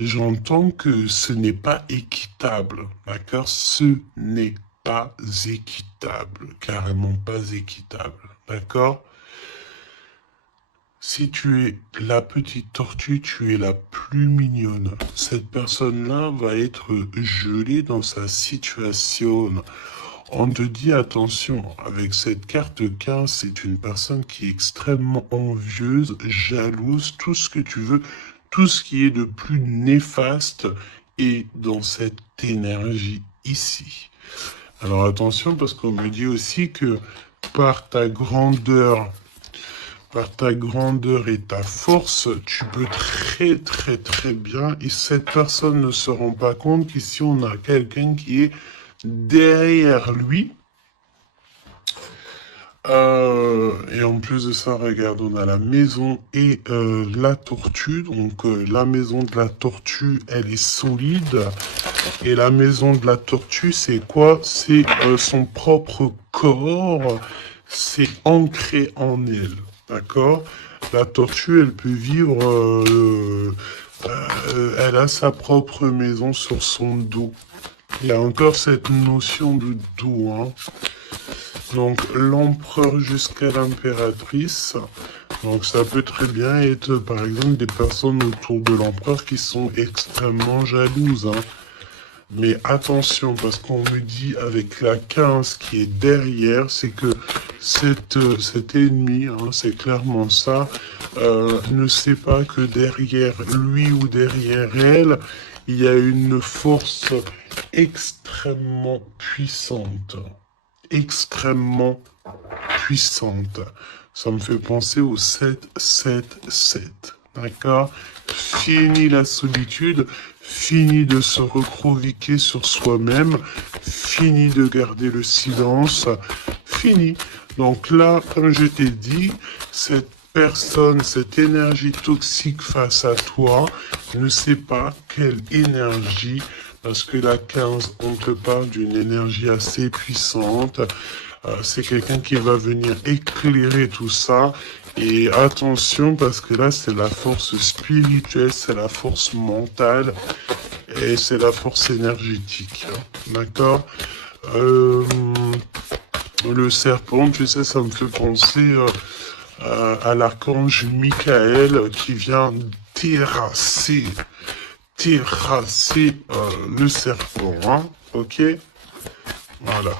j'entends que ce n'est pas équitable, d'accord? Ce n'est pas équitable, carrément pas équitable, d'accord? Si tu es la petite tortue, tu es la plus mignonne. Cette personne-là va être gelée dans sa situation. On te dit attention, avec cette carte 15, c'est une personne qui est extrêmement envieuse, jalouse, tout ce que tu veux, tout ce qui est de plus néfaste est dans cette énergie ici. Alors attention, parce qu'on me dit aussi que par ta grandeur, et ta force, tu peux très bien, et cette personne ne se rend pas compte qu'ici on a quelqu'un qui est derrière lui. Et en plus de ça, regarde, on a la maison et la tortue. Donc la maison de la tortue, elle est solide. Et la maison de la tortue, c'est quoi? C'est son propre corps. C'est ancré en elle. D'accord? La tortue, elle peut vivre... elle a sa propre maison sur son dos. Il y a encore cette notion de dos, hein. Donc l'empereur jusqu'à l'impératrice. Donc ça peut très bien être par exemple des personnes autour de l'empereur qui sont extrêmement jalouses. Hein. Mais attention, parce qu'on me dit avec la 15 qui est derrière, c'est que cet ennemi, hein, c'est clairement ça, ne sait pas que derrière lui ou derrière elle, il y a une force extrêmement puissante. Extrêmement puissante. Ça me fait penser au 7-7-7. D'accord? Fini la solitude, fini de se recroqueviller sur soi-même, fini de garder le silence, fini. Donc là, comme je t'ai dit, cette personne, cette énergie toxique face à toi, ne sait pas quelle énergie, parce que la 15, on te parle d'une énergie assez puissante. C'est quelqu'un qui va venir éclairer tout ça Et attention, parce que là, c'est la force spirituelle, c'est la force mentale et c'est la force énergétique. D'accord. Le serpent, tu sais, ça me fait penser à l'archange Michael qui vient terrasser, le serpent. Hein, ok. Voilà.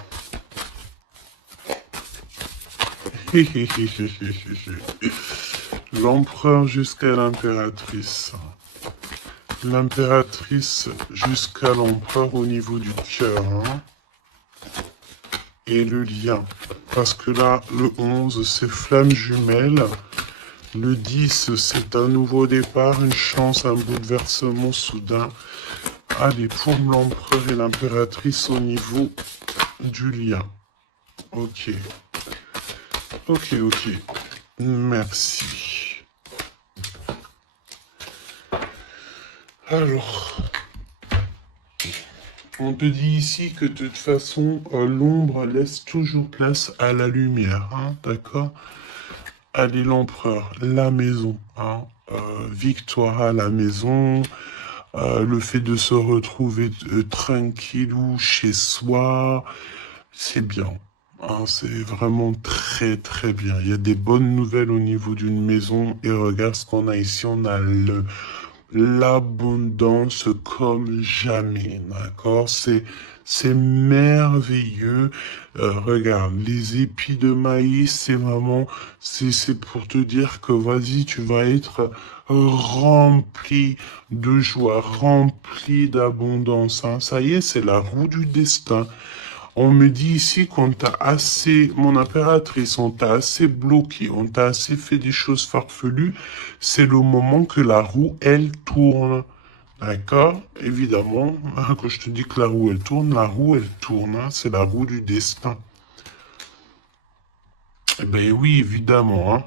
L'empereur jusqu'à l'impératrice. L'impératrice jusqu'à l'empereur au niveau du cœur. Hein. Et le lien. Parce que là, le 11, c'est flamme jumelle. Le 10, c'est un nouveau départ, une chance, un bouleversement soudain. Allez, pour l'empereur et l'impératrice au niveau du lien. Ok. Ok, ok. Merci. Alors, on te dit ici que de toute façon, l'ombre laisse toujours place à la lumière, hein, d'accord? Allez, l'empereur, la maison, hein, victoire à la maison, le fait de se retrouver tranquillou chez soi, c'est bien. Hein, c'est vraiment très très bien. Il y a des bonnes nouvelles au niveau d'une maison et regarde ce qu'on a ici. On a l'abondance comme jamais, d'accord? C'est merveilleux. Regarde, les épis de maïs, c'est vraiment, c'est pour te dire que vas-y, tu vas être rempli de joie, rempli d'abondance. Hein. Ça y est, c'est la roue du destin. On me dit ici qu'on t'a assez, mon impératrice, on t'a assez bloqué, on t'a assez fait des choses farfelues. C'est le moment que la roue, elle tourne. D'accord? Évidemment, hein, quand je te dis que la roue, elle tourne. Hein, c'est la roue du destin. Eh ben oui, évidemment. Hein.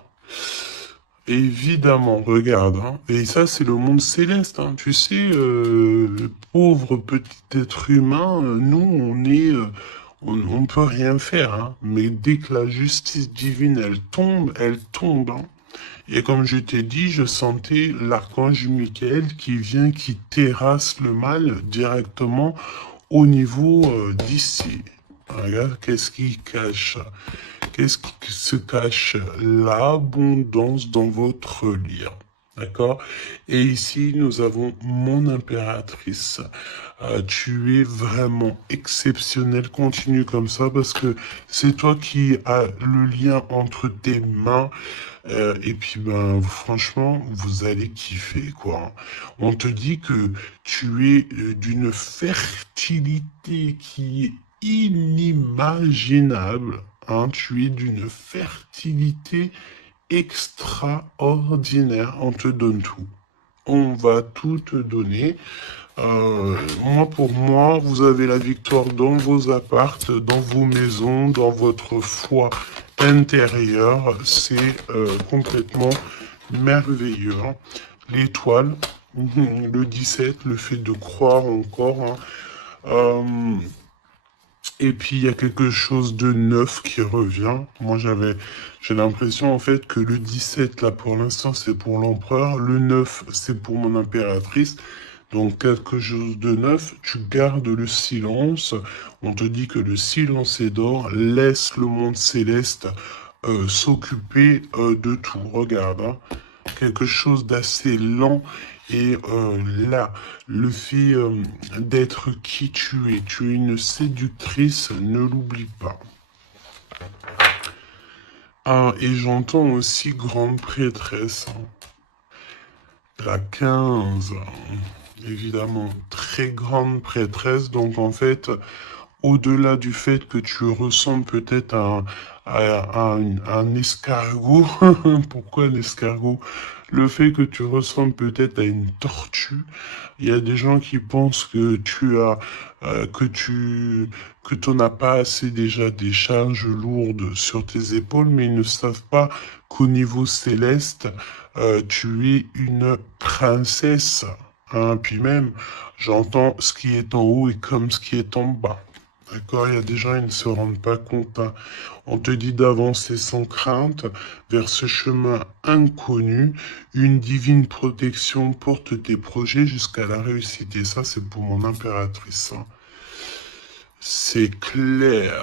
Évidemment, regarde. Hein. Et ça, c'est le monde céleste. Hein. Tu sais, pauvre petit être humain, nous, on peut rien faire. Hein. Mais dès que la justice divine, elle tombe, elle tombe. Hein. Et comme je t'ai dit, je sentais l'archange Michael qui vient, qui terrasse le mal directement au niveau d'ici. Regarde, qu'est-ce qui cache? Qu'est-ce qui se cache? L'abondance dans votre lien. D'accord? Et ici, nous avons mon impératrice. Tu es vraiment exceptionnel. Continue comme ça parce que c'est toi qui as le lien entre tes mains. Et puis, ben, franchement, vous allez kiffer, quoi. On te dit que tu es d'une fertilité qui est inimaginable. Hein, tu es d'une fertilité extraordinaire. On te donne tout. On va tout te donner. Moi, pour moi, vous avez la victoire dans vos appartes, dans vos maisons, dans votre foi intérieure. C'est complètement merveilleux. Hein. L'étoile, le 17, le fait de croire encore. Hein. Et puis il y a quelque chose de neuf qui revient. Moi j'ai l'impression en fait que le 17 là pour l'instant c'est pour l'empereur, le 9 c'est pour mon impératrice. Donc quelque chose de neuf, tu gardes le silence. On te dit que le silence est d'or, laisse le monde céleste s'occuper de tout. Regarde, hein, quelque chose d'assez lent et là, le fait d'être qui tu es une séductrice, ne l'oublie pas. Ah, et j'entends aussi grande prêtresse. Hein. La 15, évidemment, très grande prêtresse. Donc en fait, au-delà du fait que tu ressembles peut-être à un escargot, pourquoi un escargot? Le fait que tu ressembles peut-être à une tortue, il y a des gens qui pensent que tu as, que tu n'as pas assez déjà des charges lourdes sur tes épaules, mais ils ne savent pas qu'au niveau céleste, tu es une princesse. Hein, puis même, j'entends ce qui est en haut et comme ce qui est en bas. D'accord, il y a des gens, ils ne se rendent pas compte, hein. On te dit d'avancer sans crainte vers ce chemin inconnu. Une divine protection porte tes projets jusqu'à la réussite. Et ça, c'est pour mon impératrice, hein. C'est clair.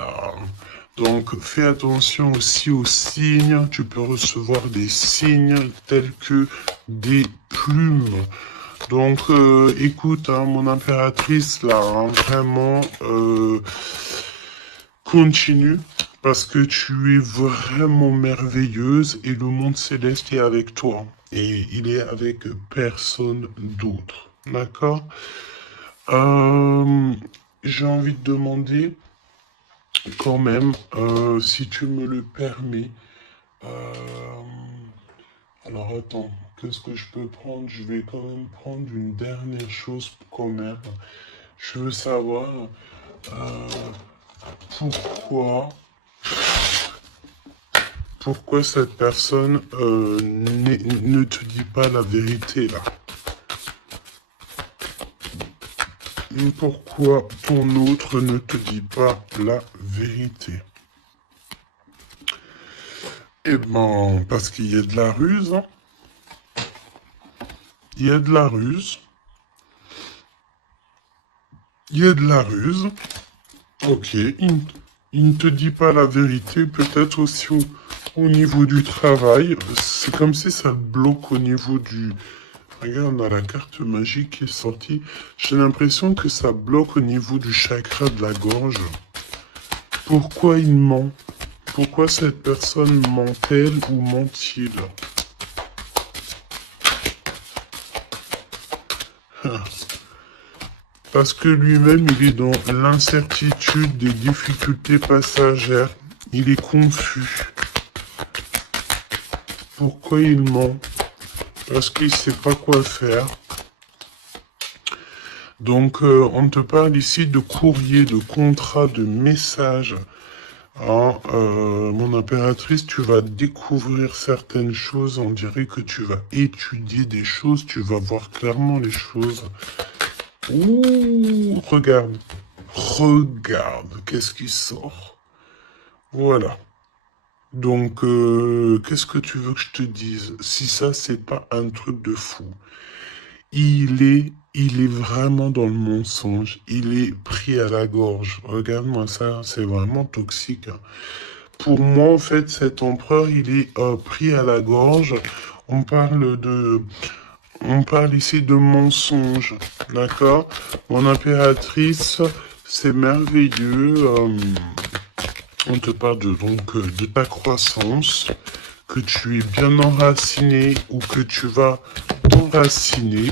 Donc, fais attention aussi aux signes. Tu peux recevoir des signes tels que des plumes. Donc, écoute, hein, mon impératrice, là, hein, vraiment, continue, parce que tu es vraiment merveilleuse et le monde céleste est avec toi. Et il est avec personne d'autre. D'accord? Euh, j'ai envie de demander, quand même, si tu me le permets, euh, alors attends, qu'est-ce que je peux prendre? Je vais quand même prendre une dernière chose quand même. Je veux savoir euh, pourquoi, pourquoi cette personne ne te dit pas la vérité là. Pourquoi ton autre ne te dit pas la vérité? Eh ben, parce qu'il y a de la ruse, hein. Il y a de la ruse. Il y a de la ruse. Ok, il ne te dit pas la vérité, peut-être aussi au niveau du travail. C'est comme si ça te bloque au niveau du... Regarde, on a la carte magique qui est sortie. J'ai l'impression que ça bloque au niveau du chakra de la gorge. Pourquoi il ment? Pourquoi cette personne ment-elle ou ment-il? Parce que lui-même, il est dans l'incertitude des difficultés passagères. Il est confus. Pourquoi il ment? Parce qu'il ne sait pas quoi faire. Donc, on te parle ici de courrier, de contrat, de message. Hein, mon impératrice, tu vas découvrir certaines choses. On dirait que tu vas étudier des choses. Tu vas voir clairement les choses. Ouh, regarde. Regarde, qu'est-ce qui sort? Voilà. Donc, qu'est-ce que tu veux que je te dise? Si ça, c'est pas un truc de fou. Il est vraiment dans le mensonge. Il est pris à la gorge. Regarde-moi ça, c'est vraiment toxique, hein. Pour moi, en fait, cet empereur, il est pris à la gorge. On parle de, on parle ici de mensonge, d'accord? Mon impératrice, c'est merveilleux. On te parle de ta croissance, que tu es bien enraciné ou que tu vas t'enraciner.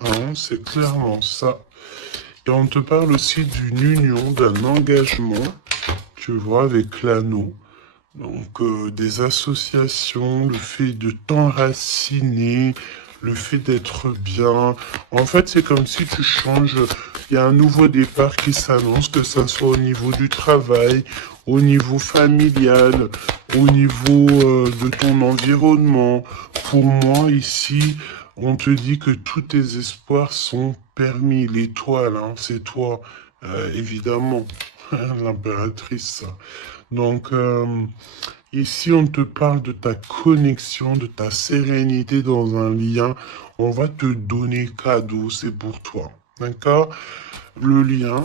Hein, c'est clairement ça. Et on te parle aussi d'une union, d'un engagement, tu vois, avec l'anneau. Donc, des associations, le fait de t'enraciner, le fait d'être bien. En fait, c'est comme si tu changes. Il y a un nouveau départ qui s'annonce, que ça soit au niveau du travail, au niveau familial, au niveau de ton environnement. Pour moi, ici, on te dit que tous tes espoirs sont permis. L'étoile, hein, c'est toi, évidemment, l'impératrice. Donc, ici, on te parle de ta connexion, de ta sérénité dans un lien. On va te donner cadeau, c'est pour toi. D'accord? Le lien.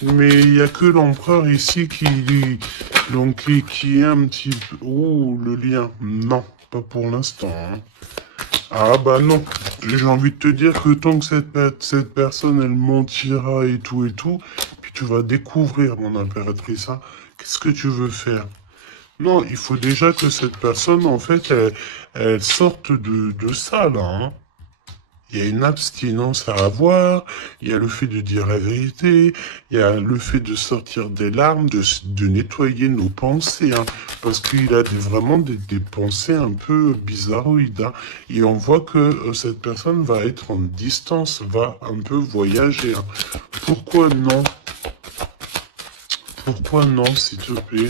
Mais il n'y a que l'empereur ici donc, qui est un petit peu... Oh, le lien. Non, pas pour l'instant, hein. Ah bah non, j'ai envie de te dire que tant que cette personne, elle mentira et tout, puis tu vas découvrir, mon impératrice, hein, qu'est-ce que tu veux faire? Non, il faut déjà que cette personne, en fait, elle sorte de ça, là, hein. Il y a une abstinence à avoir, il y a le fait de dire la vérité, il y a le fait de sortir des larmes, de nettoyer nos pensées, hein, parce qu'il a vraiment des pensées un peu bizarroïdes, hein. Et on voit que cette personne va être en distance, va un peu voyager, hein. Pourquoi non? Pourquoi non, s'il te plaît?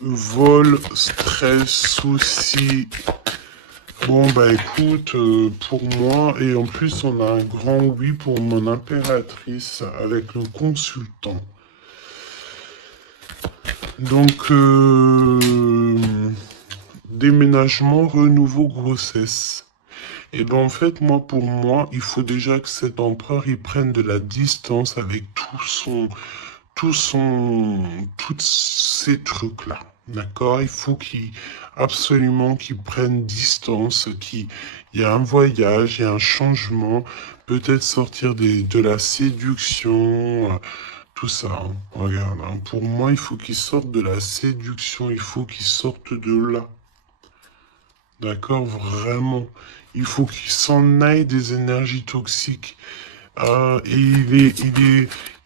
Vol, stress, soucis, Bon, bah écoute, pour moi, et en plus, on a un grand oui pour mon impératrice avec le consultant. Donc, déménagement, renouveau, grossesse. Et ben en fait, moi, pour moi, il faut déjà que cet empereur, il prenne de la distance avec tous ces trucs-là. D'accord? Il faut absolument qu'il prenne distance, il y a un voyage, il y a un changement, peut-être sortir de la séduction, tout ça. Hein. Regarde, hein. Pour moi, il faut qu'il sorte de la séduction, il faut qu'il sorte de là. D'accord? Vraiment. Il faut qu'il s'en aille des énergies toxiques. Et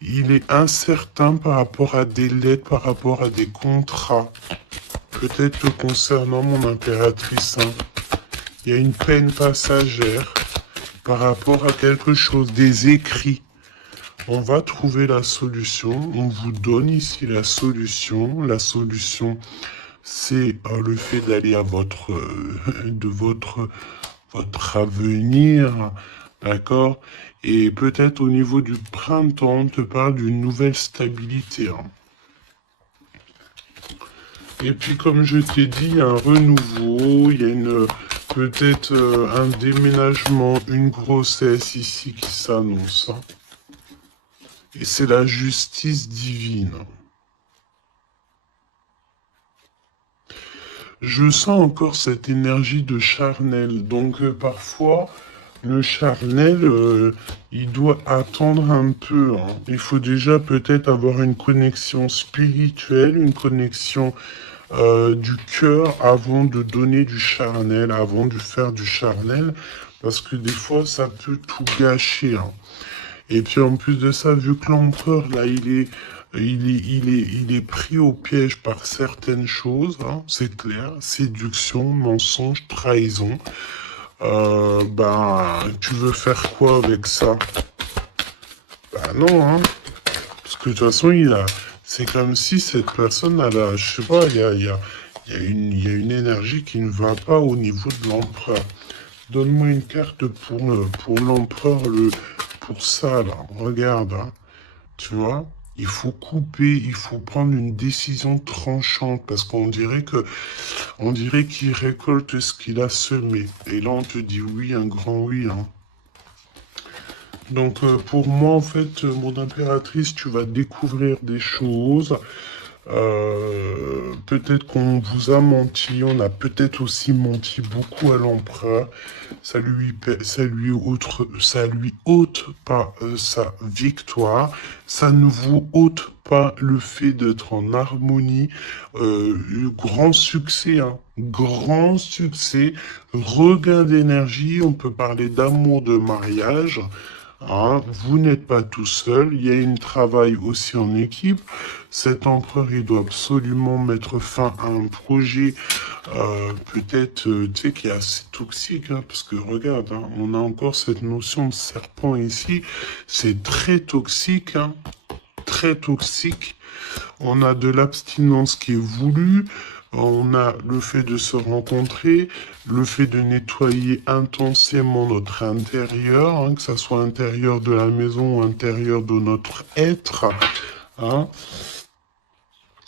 il est incertain par rapport à des lettres, par rapport à des contrats. Peut-être concernant mon impératrice. Hein. Il y a une peine passagère par rapport à quelque chose, des écrits. On va trouver la solution. On vous donne ici la solution. La solution, c'est le fait d'aller à votre avenir, d'accord? Et peut-être au niveau du printemps, on te parle d'une nouvelle stabilité. Hein. Et puis comme je t'ai dit, il y a un renouveau, il y a peut-être un déménagement, une grossesse ici qui s'annonce. Hein. Et c'est la justice divine. Je sens encore cette énergie de charnel. Donc parfois, le charnel, il doit attendre un peu. Hein. Il faut déjà peut-être avoir une connexion spirituelle, une connexion du cœur avant de donner du charnel, avant de faire du charnel. Parce que des fois, ça peut tout gâcher. Hein. Et puis en plus de ça, vu que l'empereur, là, il est pris au piège par certaines choses, hein, c'est clair, séduction, mensonge, trahison. Tu veux faire quoi avec ça? Bah non, hein. Parce que de toute façon, c'est comme si cette personne, je sais pas, il y a une énergie qui ne va pas au niveau de l'empereur. Donne-moi une carte pour l'empereur, pour ça, là. Regarde, hein. Tu vois? Il faut couper, il faut prendre une décision tranchante parce on dirait qu'il récolte ce qu'il a semé. Et là, on te dit oui, un grand oui. Hein. Donc, pour moi, en fait, mon impératrice, tu vas découvrir des choses. Peut-être qu'on vous a menti, on a peut-être aussi menti beaucoup à l'empereur. Ça lui ôte pas sa victoire. Ça ne vous ôte pas le fait d'être en harmonie. Grand succès, hein. Grand succès. Regain d'énergie. On peut parler d'amour, de mariage. Hein, vous n'êtes pas tout seul, il y a un travail aussi en équipe. Cet empereur, il doit absolument mettre fin à un projet, peut-être, tu sais, qui est assez toxique, hein, parce que regarde, hein, on a encore cette notion de serpent ici, c'est très toxique, hein, très toxique. On a de l'abstinence qui est voulue, on a le fait de se rencontrer, le fait de nettoyer intensément notre intérieur, hein, que ce soit intérieur de la maison ou intérieur de notre être. Hein.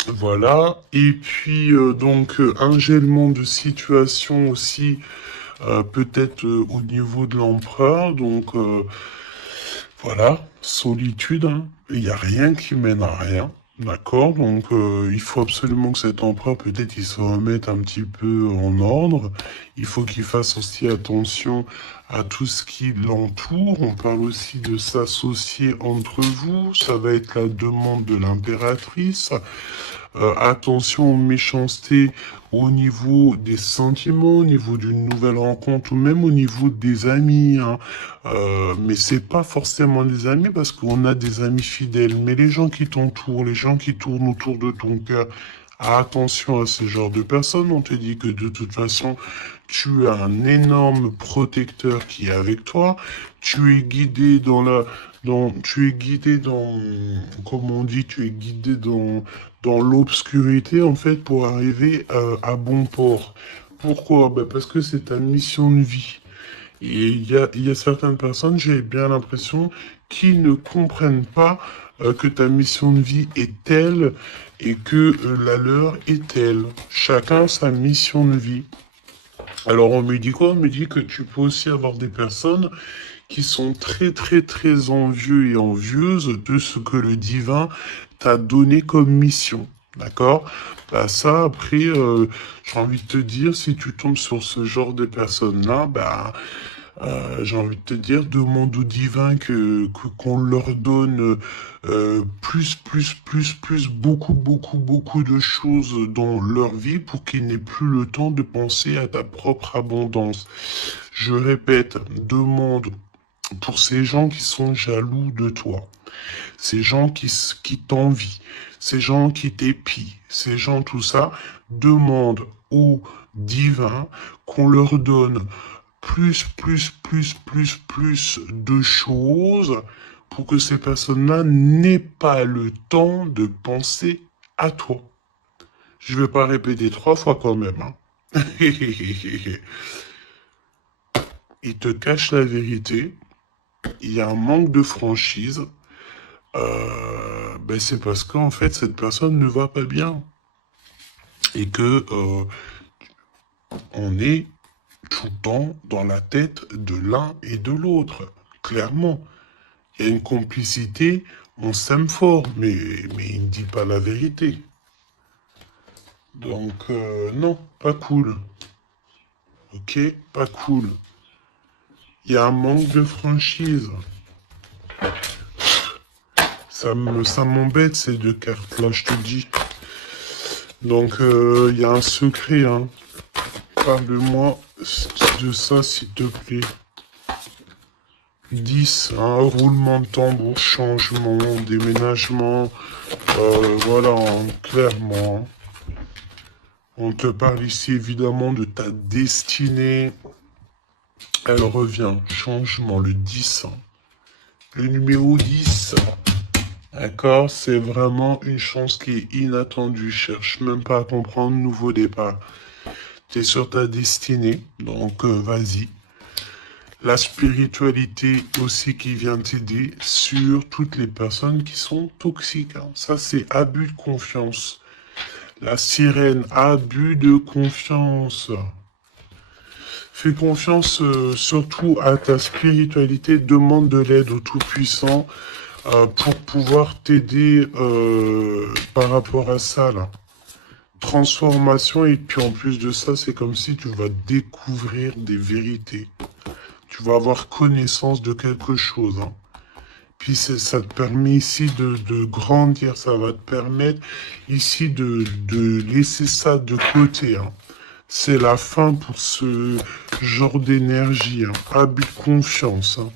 Voilà. Et puis, un gèlement de situation aussi, peut-être au niveau de l'empereur. Donc, voilà, solitude. Hein. Il n'y a rien qui mène à rien. D'accord, donc il faut absolument que cet empereur, peut-être, il se remette un petit peu en ordre. Il faut qu'il fasse aussi attention à tout ce qui l'entoure. On parle aussi de s'associer entre vous. Ça va être la demande de l'impératrice. Attention aux méchancetés au niveau des sentiments, au niveau d'une nouvelle rencontre ou même au niveau des amis. Hein. Mais c'est pas forcément des amis parce qu'on a des amis fidèles. Mais les gens qui t'entourent, les gens qui tournent autour de ton cœur, attention à ce genre de personnes. On te dit que de toute façon, tu as un énorme protecteur qui est avec toi. Tu es guidé comme on dit, tu es guidé dans l'obscurité, en fait, pour arriver à bon port. Pourquoi? Ben parce que c'est ta mission de vie. Et il y a certaines personnes, j'ai bien l'impression, qui ne comprennent pas que ta mission de vie est telle et que la leur est telle. Chacun sa mission de vie. Alors on me dit quoi? On me dit que tu peux aussi avoir des personnes qui sont très très très envieux et envieuses de ce que le divin t'a donné comme mission. D'accord? Bah ça, après, j'ai envie de te dire, si tu tombes sur ce genre de personnes-là, bah, j'ai envie de te dire, demande au divin qu'on leur donne beaucoup de choses dans leur vie pour qu'ils n'aient plus le temps de penser à ta propre abondance. Je répète, demande pour ces gens qui sont jaloux de toi, ces gens qui t'envient, ces gens qui t'épient, ces gens tout ça, demande au divin qu'on leur donne plus de choses pour que ces personnes-là n'aient pas le temps de penser à toi. Je vais pas répéter 3 fois quand même, hein. Ils te cachent la vérité. Il y a un manque de franchise. Ben c'est parce qu'en fait, cette personne ne va pas bien. Et que on est tout le temps dans la tête de l'un et de l'autre. Clairement. Il y a une complicité, on s'aime fort, mais il ne dit pas la vérité. Donc, non, pas cool. Ok, pas cool. Il y a un manque de franchise. Ça m'embête ces 2 cartes-là, je te dis. Donc, il y a un secret, hein. Parle-moi de ça, s'il te plaît. 10, un roulement de tambour, changement, déménagement, voilà, hein, clairement. On te parle ici évidemment de ta destinée. Elle revient, changement, le 10. Le numéro 10. D'accord, c'est vraiment une chance qui est inattendue. Cherche même pas à comprendre, nouveau départ. Tu es sur ta destinée, donc vas-y. La spiritualité aussi qui vient t'aider sur toutes les personnes qui sont toxiques, hein. Ça, c'est abus de confiance. La sirène, abus de confiance. Fais confiance surtout à ta spiritualité, demande de l'aide au Tout-Puissant pour pouvoir t'aider par rapport à ça, là. Transformation, et puis en plus de ça, c'est comme si tu vas découvrir des vérités. Tu vas avoir connaissance de quelque chose, hein. Puis ça te permet ici de grandir, ça va te permettre ici de laisser ça de côté, hein. C'est la fin pour ce genre d'énergie, hein. Abus de confiance, hein.